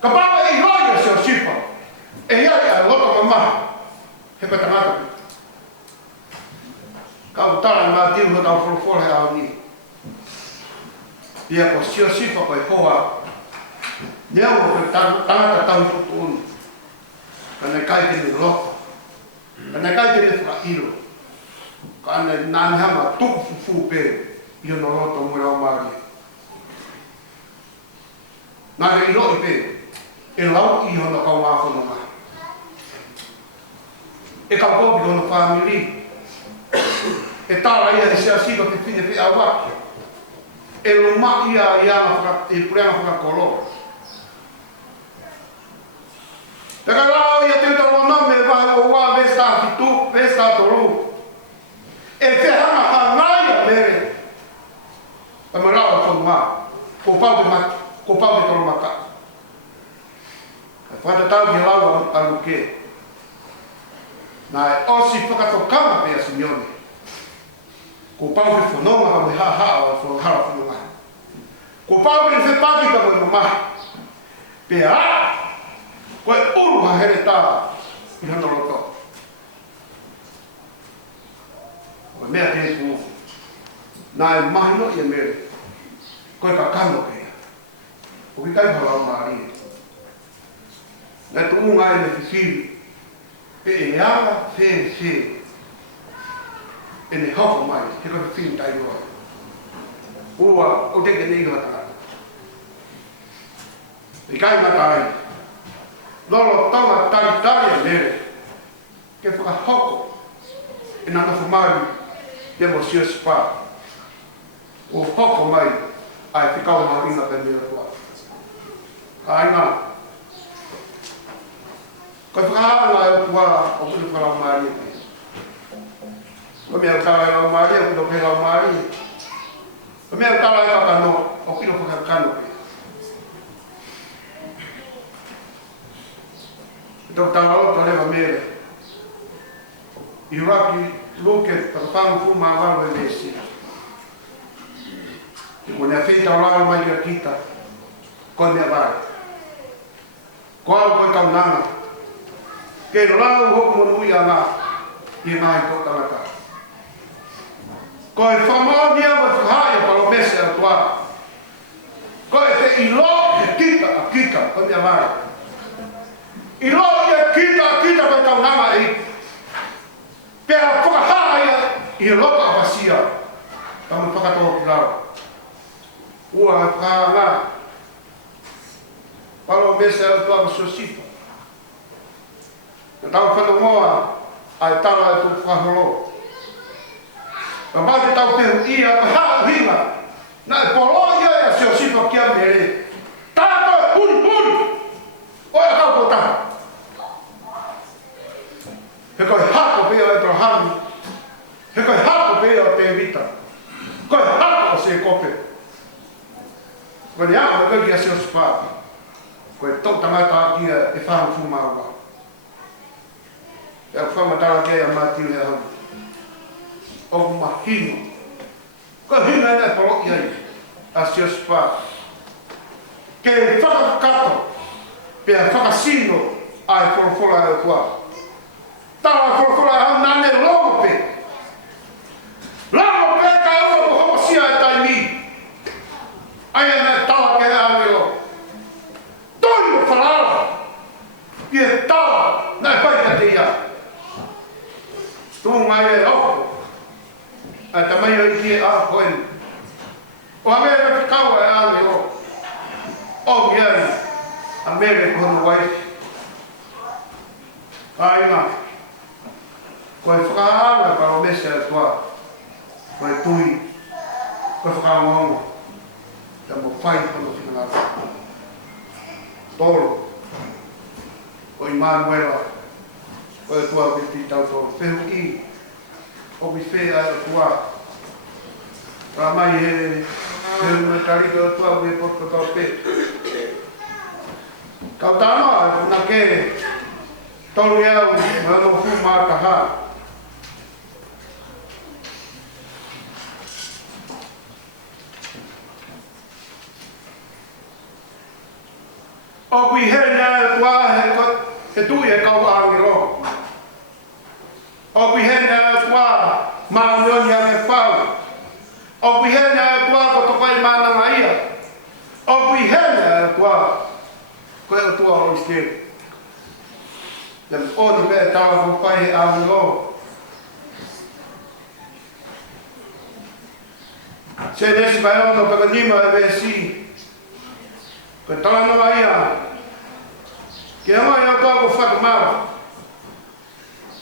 Ka pawa i roia se o sipa. E iai a loka mamaha. He pa tangata pi. Ka utara ni maa tiu hata o wholofole au ni. Ia ko si o sipa ko i hoa. Nea o koe tangata tau tutu unu. Ka ne kai te ni loka. Ka ne kai te ni whakairo. Ka ne nani hama tuku fufu pe. Ia no loto mwera o maari. Nare i roi pe. E lau i hona kau ngā whono mai. E kau kopi hona whamiri. E tāra ia e sea sika te whine whi awaki. E luma ia i ana e pureanga whakakolo. Te kai lau ia te utaro nome e vai o wā vesta fitu, vesta toru. E whehanga hangaia mere. E marau whono mā. Ko pau te maki, ko pau te toro maka. Whatatau ki lau alu ke. Nā e osi whakatokama pia Simeone. Ko pau ke whanonga ka me haa o whanonga whanonga. Ko pau ke whepaki ka me mahi. Pea a, koe uru ha here tā i hana roto. Koe mea te ku. Nā e mahi no i e mere. Koe ka kano pia. O ki kai halau maari e. Nā tu unga e me whiwhiri. E e ala where where. E ne hoko mai, he koe whiwhiri tai roa. Ua, o teke nei ngata. E kai ngata ai. Lolo tonga tari a mere. Ke whakahoko. E nana whamari. Te mo sio spa. O hoko mai. Ai whikau mau inga pe mea tua. Ai ngā. Koe whakaanga e kua o kuru whalau maari. Koe mea utara e lau maari, o kuru pe lau maari. Koe mea utara e whakano, o kuru whakakano pe. E tau tara o tore wa mere. I raki luke, patapangu fu maa waru e mesi. I kone a whita o lau mai ki a kita. Koe mea vai. Koe au koe kau nanga. Kei rau hoku mo nui a ngā, i ngā i tō tangata. Ko e whamau nia wa whahaya palo mese a tua. Ko e te ilo e kita a kita, ko mea mai. Ilo e kita a kita vai tau nama e. Pea whakahaya i loka a wasia. Tamu whakatoa ki rau. Ua e whahaya ngā. Palo mese a tua wa sosipa. Nā tau whanongoa ai tara e tō whahoro. Ka mate tau te ia ka haa hinga. Nā e polo ia ea seo sipa kia mere. Tātou e puri. Oia kau po taha. He koe hako pēo e tō hami. He koe hako pēo te vita. Koe hako o se kope. Koe ni ama koe kia seo sipa. Koe tō tangata kia e whahu fumaua. Ya whamatara ke a mātiu e hau. O mahino. Ko hina e polo iai. A siospa. Ke whakakato. Pea whakasino ai whorofora e kua. Tara whorofora e hau nane longo pe. Longo pe ka ua mo homo sia e tai mi. Ai e me tawa ke angelo. Toi mo whalala. I e tawa. Nai whai ka te ia. Tu mai e oko. A tamai o i e a koen. O a mea me kaua e angelo. O miai. A mere kono waifi. Ainga. Koe whakaanga ka o mese a tua. Koe tui. Koe whakaanga hongo. Te mo whai kono whinangata. Toro. Koe Manuela. Koe tua witi tau toro. Whehu i. O mi whea a tua. Ra mai he. Whehu me tarika o tua me poto tau pe. Kau tama, na ke tolu iau, mano fu mataha. O kui he nea tua he tui e kau angelo. O kui he nea tua maunioni a me whau. O kui he nea tua ko tokai mananga ia. O kui he nea tua koe o tua o istere. Ia o ni pēr tawa ko pai he angelo. Se nesi pai ono peka nima e vesi. Koe tāna wa ia. Ke ama ia tua ko whakamara.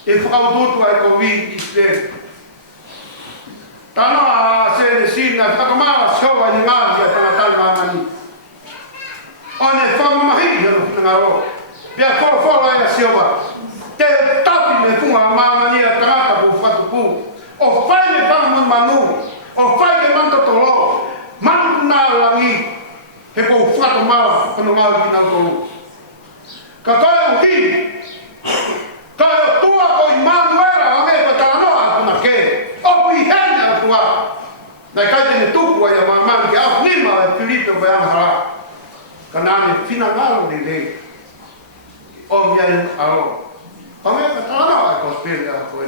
E whakaututu ai ko vi istere. Tāna a se nesi na whakamara showa ni ngāti a tāna tāna mamani. One whamamahi hano whinangaro. Pia kōwhora e a siova. Te tapi me punga mamani a tangata po whatupu. O whai me pāma manu. O whai me mantatolo. Manu nā langi. He ko whakamara kano ngāu ki nau tolu. Ka koe o ki. Koe o tua ko i Manuela a me pa tānoa a kuna ke. O kui hene a tua. Nai kai tene tuku ai a mamani ki au nima e Filipe vai amahara. Kanane fina ngalo ni le. O miai alo. O me ka tāna ai ko spere a koe.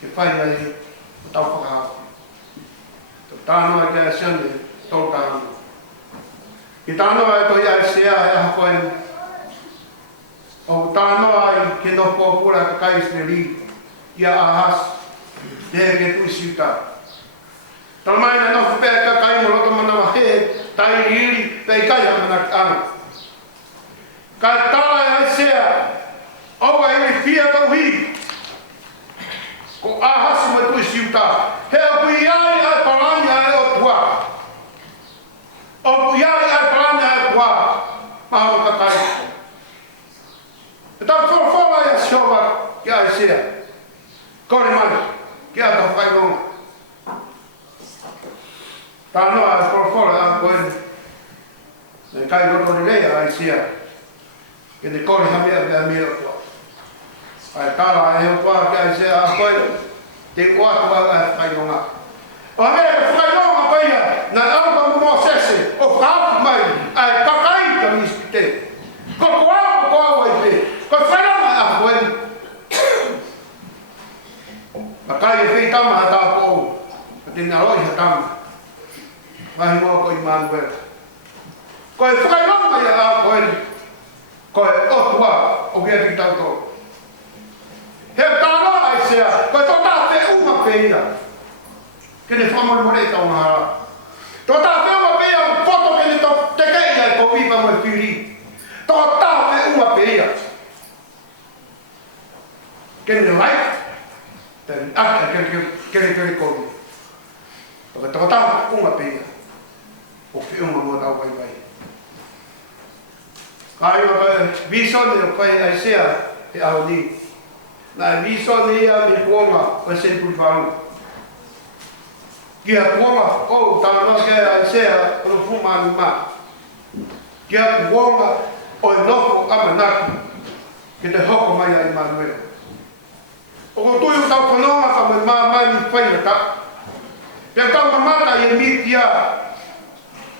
Ke whai ai tau whakahau. Tāna ai kia siane tau tāna. Ki tāna ai toi ai sea e aha koe. O tāna ai ke no pōpura ka kai sneri. Ia ahas. Te ke tui siuta. Tāna mai na no whapea ka kai mo loto manawa he. Tai iri, pei kai hamanak anga. Kai tāi ai sea, aua iri fia tau hi. Ko ahasu mai tui siuta. Hea kui ai ai paranya ai o tua. O kui ai ai paranya ai tua. Mahamu ka kai. E tau whawhawa ai a siova ki ai sea. Kore mani, ki a tau whai longa. Tāna a whorofora a koe. Ne kai roto ni rea ai sia. Ke ne kore hamea mea mea kua. Ai tāra e ho kua ki ai sia a koe. Te kua kua a whainonga. O hamea ka whainonga paia. Na auka mo sese. O whaapu mai. Ai kakai ka mispite. Ko kua o kua wai pe. Ko whainonga a koe. Makai e whi tama ha tā pou. Ka te ngaroi ha tama. Mahi mua ko i Manuela. Koe whakairama ia a koe. Koe otua o kia ki tau tō. He tāna ai sea. Koe tō tā te unga peia. Ke ne whamori more tau ngahara. Tō tā te unga peia o poto ke ne tō te kei ai ko viva mo e whiri. Tō tā te unga peia. Ke ne rai. Te aka kere koru. Tō tā unga peia. O whiunga mua tau vai vai. Kai wa kai visone o kai ai sea e au ni. Na visone ia mi kuonga o se puri paru. Kia kuonga o tāna ke ai sea o fuma ni ma. Kia kuonga o noko amanaki. Ke te hoko mai ai Manuela. O ko tui o tau whanonga ka mai mai ni whaina ta. Pia tau na mata i e mitia.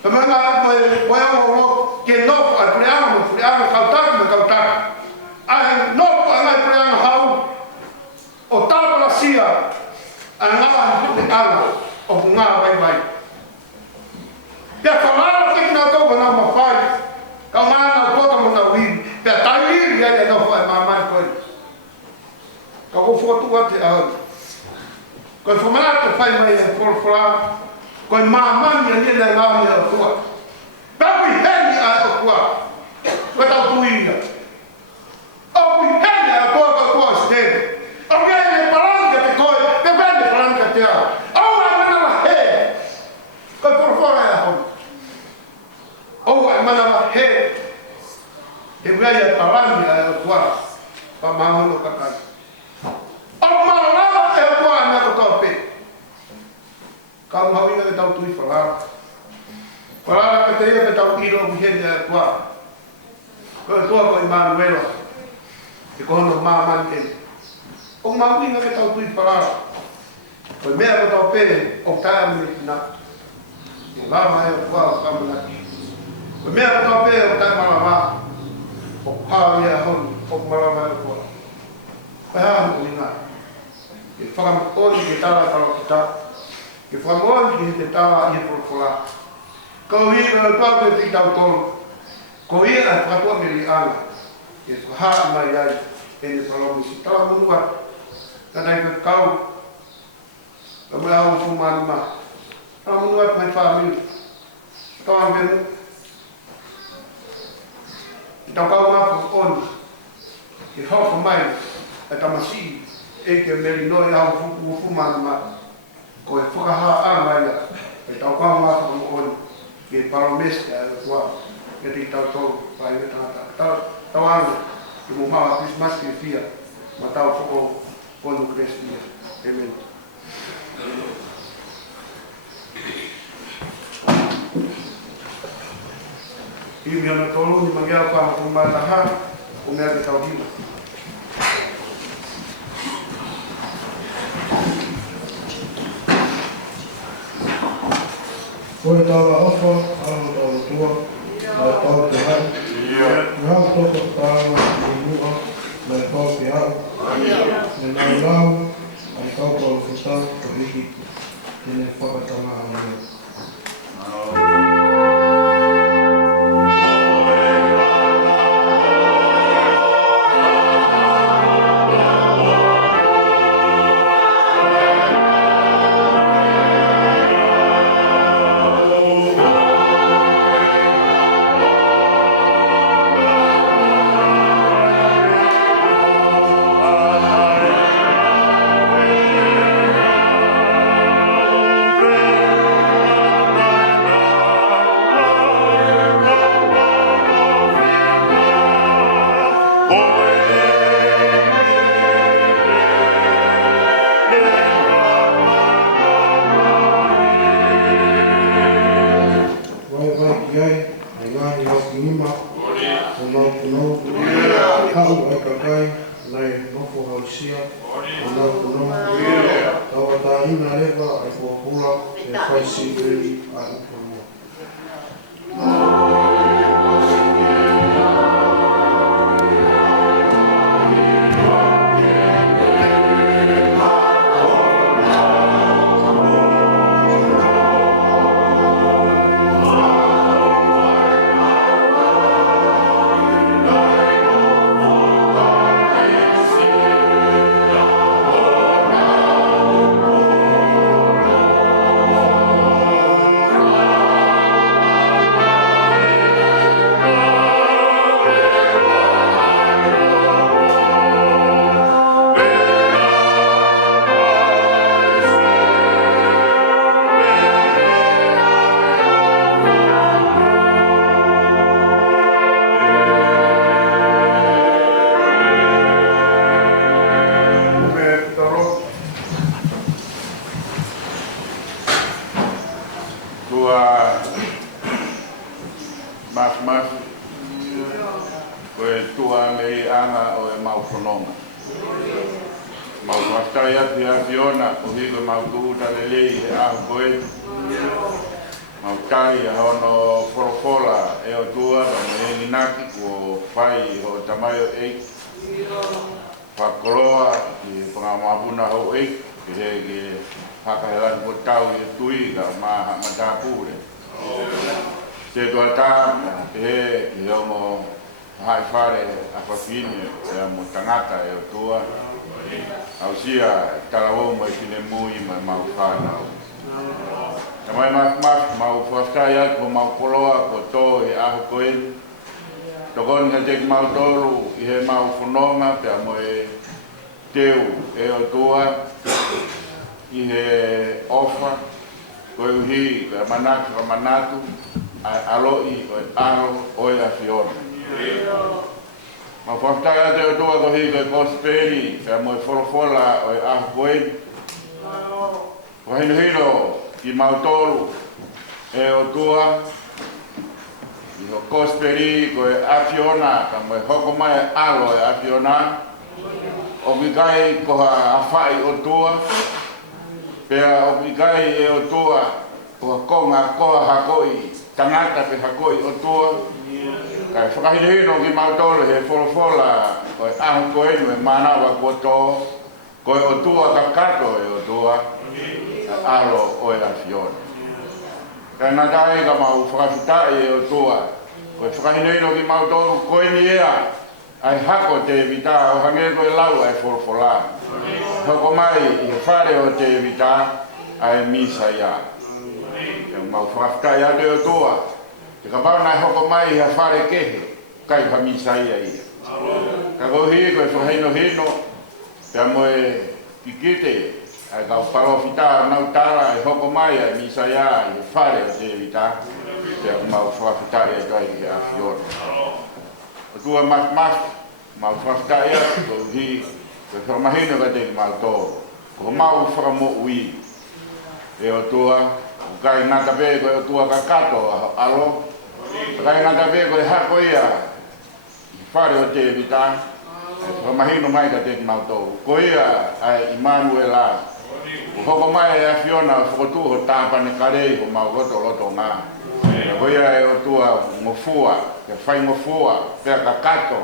Ta manga mai o ke nopo a preanga kautaka. Ai nopo a ngai preanga hau. O tāpala sia a ngā preanga o ngā vai. Pia whamara ki nga tau ka nā mawhai. Ka ngāna kota mo na wiri. Pia tairi ia ia nopo e mamai koe. Ka ko fotu ate au. Koe whamara te whai mai e whorwhora. Koe mamani a nila ngāmi a kua. Paui heni a kua. Koe tau tuiria. Paui heni a kua stede. O kei paranka te koe. Te vene paranka te au. Au a mana la he. Koe whorwhora e a honi. Au a mana la he. E wei a paranka e a kua. Pa mahono kakai. Au marara e a kua e nako tau pe. Kau hawina ke tau tui whalara. Whalara ke te ia ke tau iro kuheni a kua. Koe tua ko i Manuela. Te kohono mamani keni. O mawina ke tau tui whalara. Koe mea ke tau pere o tae mene tina. O lama e o kua o kamanaki. Koe mea ke tau pere o tae marama. O pāwi a honi o marama e o kua. Koe hamu o ina. Ke whakamokori ke tala tala ki ta. Ke whamori ki te tawa i e whorwhora. Kau hira e pāpē te tau tonu. Ko ia e whakatua me li anga. E whahaa mai ai e ne whalomisi. Tala munua. Tanai ka kau. Ka mai au fumani ma. Tala munua mai whamiri. Tawang benu. I tau kau mafu oni. Ke hofa mai. E tamasi. E ke meri noi au fumani ma. Ko e whakahaa anga ia. E tau kau mafu oni. Ke paromeste a e kua. E te tau tolu, pai me tangata. Tau anga, ke mo mawa Christmas ke fia, ma tau whako konu Christia. Amen. Imi ana tolu, ni mangiao wha ma kumataha, o mea ke tau hima. Koe tawa ofa, alo tawa tua, mai tau te hau. Me hau toko tāwa i mua, mai tau te hau. Me nau lau, mai tau kau whetau, ko hiki, tene whakatama a mea. mau whastai atu a Fiona, o hiko mau kuuta le lei he ahu koe. Mau tai a hono whorofola e o tua, pa me e ninaki ko whai ho tamai o eik. Whakoloa ki pangamahuna ho eik, ki he ki hakahelan ko tau i tui ka maha matapure. Se tua tā, ki he ki hongo hai whare a whawhine, e a mo tangata e o tua. Au sia tarawau mai kine mui mai mau whanau. Tamai mau whastai atu mau koloa ko tō e aho koe. Tokon nga tek mau tolu i he mau whanonga pia mo e teu e o tua. I he ofa koe uhi ka manatu aloi o e aro o e a Fiona. Ma whaftai ate o tua ko hi koe kosperi, pia mo e wholofola o e aho koe. Ko hino ki mautolu e o tua, i ho kosperi ko e a Fiona, ka mo e hoko mai alo e a Fiona. O mikai ko ha awhai o tua, pia o mikai e o tua, ko ha konga koha hakoi, tangata pe hakoi o tua. Kai whakahinohino ki mautolo he wholofola o e aho koe e manawa ko tō, ko e o tua ka kato e o tua, alo o e a Fiona. Kai nā tae ka mau whakawhitai e o tua, ko e whakahinohino ki mautolo koe ni ea, ai hako te vita o hange koe lau ai wholofola. Hoko mai i he whare o te vita ai misa ia. Mau whakawhitai ate o tua, te ka pau nai hoko mai ha whare kehe, kai ha misa ia ia. Ka kohi koe whahino, pia mo e kikite, ai kau palofita nau tara e hoko mai ai misa ia i whare o te vita, pia mau whakawhitai e kai ki a Fiona. O tua mau whakawhitai a kohi, koe whamahino ka te ki mau tō, ko mau whakamo ui, e o tua, kai ngata pe koe o tua ka kato alo, kai ngata pe koe hako ia, whare o te vita, whamahino mai ka te ki mau tō. Ko ia ai Immanuela, hoko mai e a Fiona whakotu ho tāpane karei ho mau roto loto ngā. Ko ia e o tua ngofua, ke whai ngofua, pia ka kato,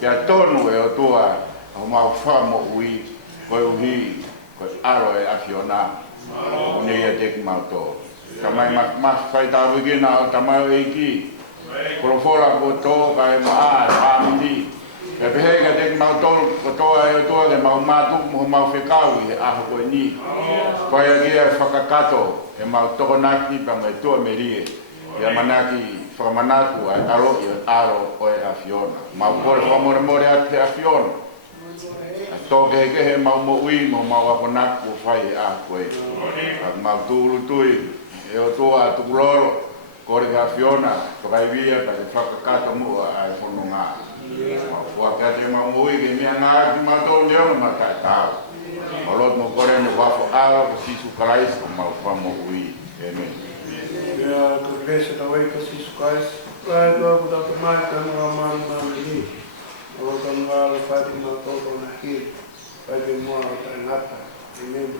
pia tonu e o tua, ho mau whamo ui, koe uhi, koe aro e a Fiona, nei e te ki mau tō. Tamai mas whai tāpu kina o tamai o eiki, korofola ko tō kai maa pāmiti. Ka pehe ka te mau tōru ko tōa e o tōa ke mau mātuku ho mau whekau i he aho koe ni. Koe a kia whakakato e mau toko naki pa mai tua me rie. Ia manaki whakamanatu ai alo i aro o e a Fiona. Mau kore whamore more ate a Fiona. Tōke he kehe mau mo ui mo mau ako naku whai e a koe. Mau tūru tui e o tōa tukuloro. Kore ka Fiona, tokai via ka te whakakato mua ai whono ngā. Wakati mau ui ke mea ngā ki mātou leo ma kai tāu. Malot mo kore no wafo ala ko sisu kalais ko mau whamo ui. Amen. Ia kurese ta wei ka sisu kais. Lai kua ku tatu mai ka nua mani mani ni. O ka nua ala whati mātou ko na hiri. Pai ke mua o ta ngata. Amen.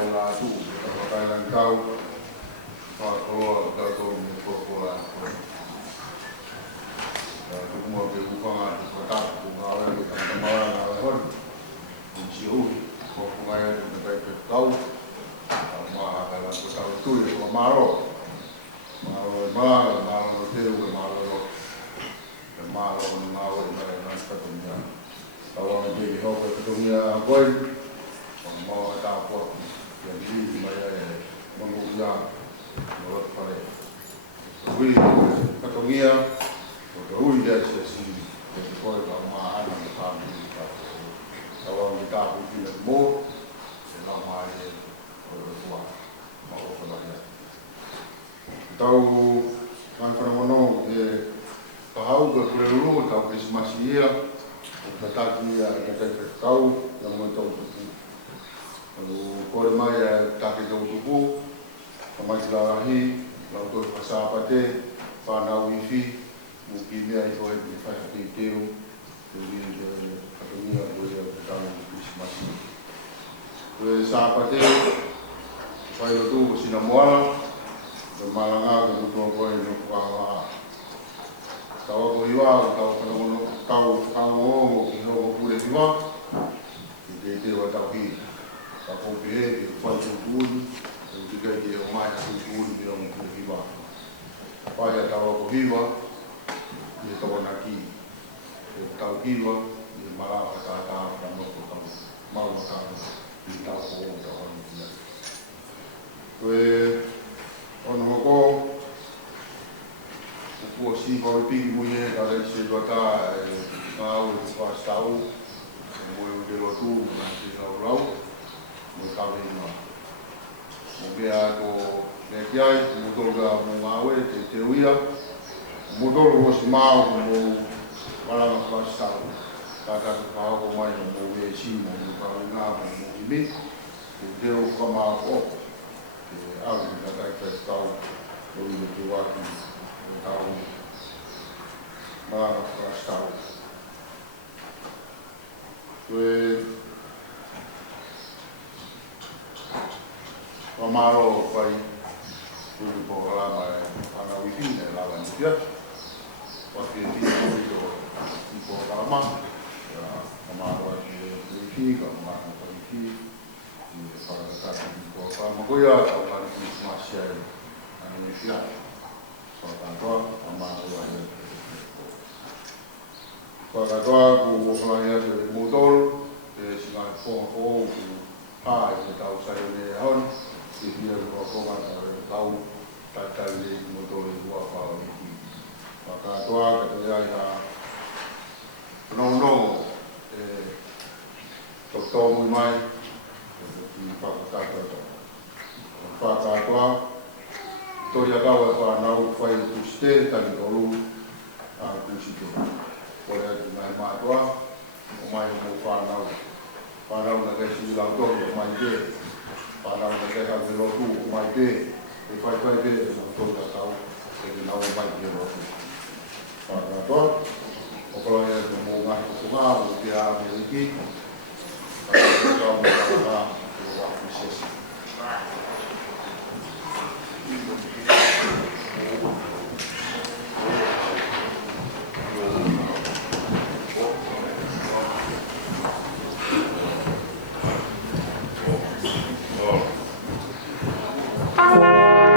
mai la tu, kai lang tau, tau tau ni pokola. Semua berhubungan dengan hubungan dengan teman lawan, mensiu, hubungan dengan baik tahu, mah kalau tahu tu ya maro satunya. Kalau jadi hobi satunya boy, mau tahu apa yang ini maya mengubah mulut pada. Wih, satunya, wih dia sesi, jadi boy lama anak kami. Kalau kita punya mau, lama aja orang tua mau kerja. Tahu kan fenomenal tahu berpeluang tahu Krismasia bertaki ada tahu yang mau tahu lalu kalau mai tak tahu tubuh sama selahi lalu tu pasal apa te panau wifi mungkin dia itu di fasilitas itu jadi katanya boleh tahu Krismasia boleh siapa te supaya tu sinamual malanga kebutuhan kau ini kuah. Tahu kau iwa, tahu kamu kau boleh iwa. Jadi dia tahu hi. Tahu dia pasal pun, juga dia mai pun dia boleh iwa. Pada tahu kau iwa, dia tahu lagi. Tahu iwa, dia malah kata kamu tahu mau tahu. Dia tahu tahu dia. Ono ko ko si ko pi muye kare se dota mau pas tahu mo de lo tu na si lau mo ka ve no mo be a ko ne kiai mo to ga mo mawe te uia mo do ro si mau mo wala pas tahu kata ka ko mai mo be si mo ka na mo mi de o ka ma ko algo da tahu boleh dibuat tahu malah kelas tahu. Pemaro pai boleh bawa lama anak wifi lawan dia. Waktu itu bawa lama pemaro wifi kalau wifi para kata bawa magoya atau masih Indonesia. Soalnya pemaro ada. Kalau aku mulai dari motor, dengan phone, kita tahu saya ni on, dia berapa tahu tata di motor itu apa ini. Maka tua katanya ya, no, doktor mulai, pakar tua, tu ya kau apa nau file puste tadi dulu, aku situ. Boleh dengan matua, umai mau panau nak kasi lautor umai je, panau nak kasi lautu umai je, ipai je lautor tak tahu, jadi nau umai je lautu. Panau tu, kalau yang mau ngai kumau dia memiliki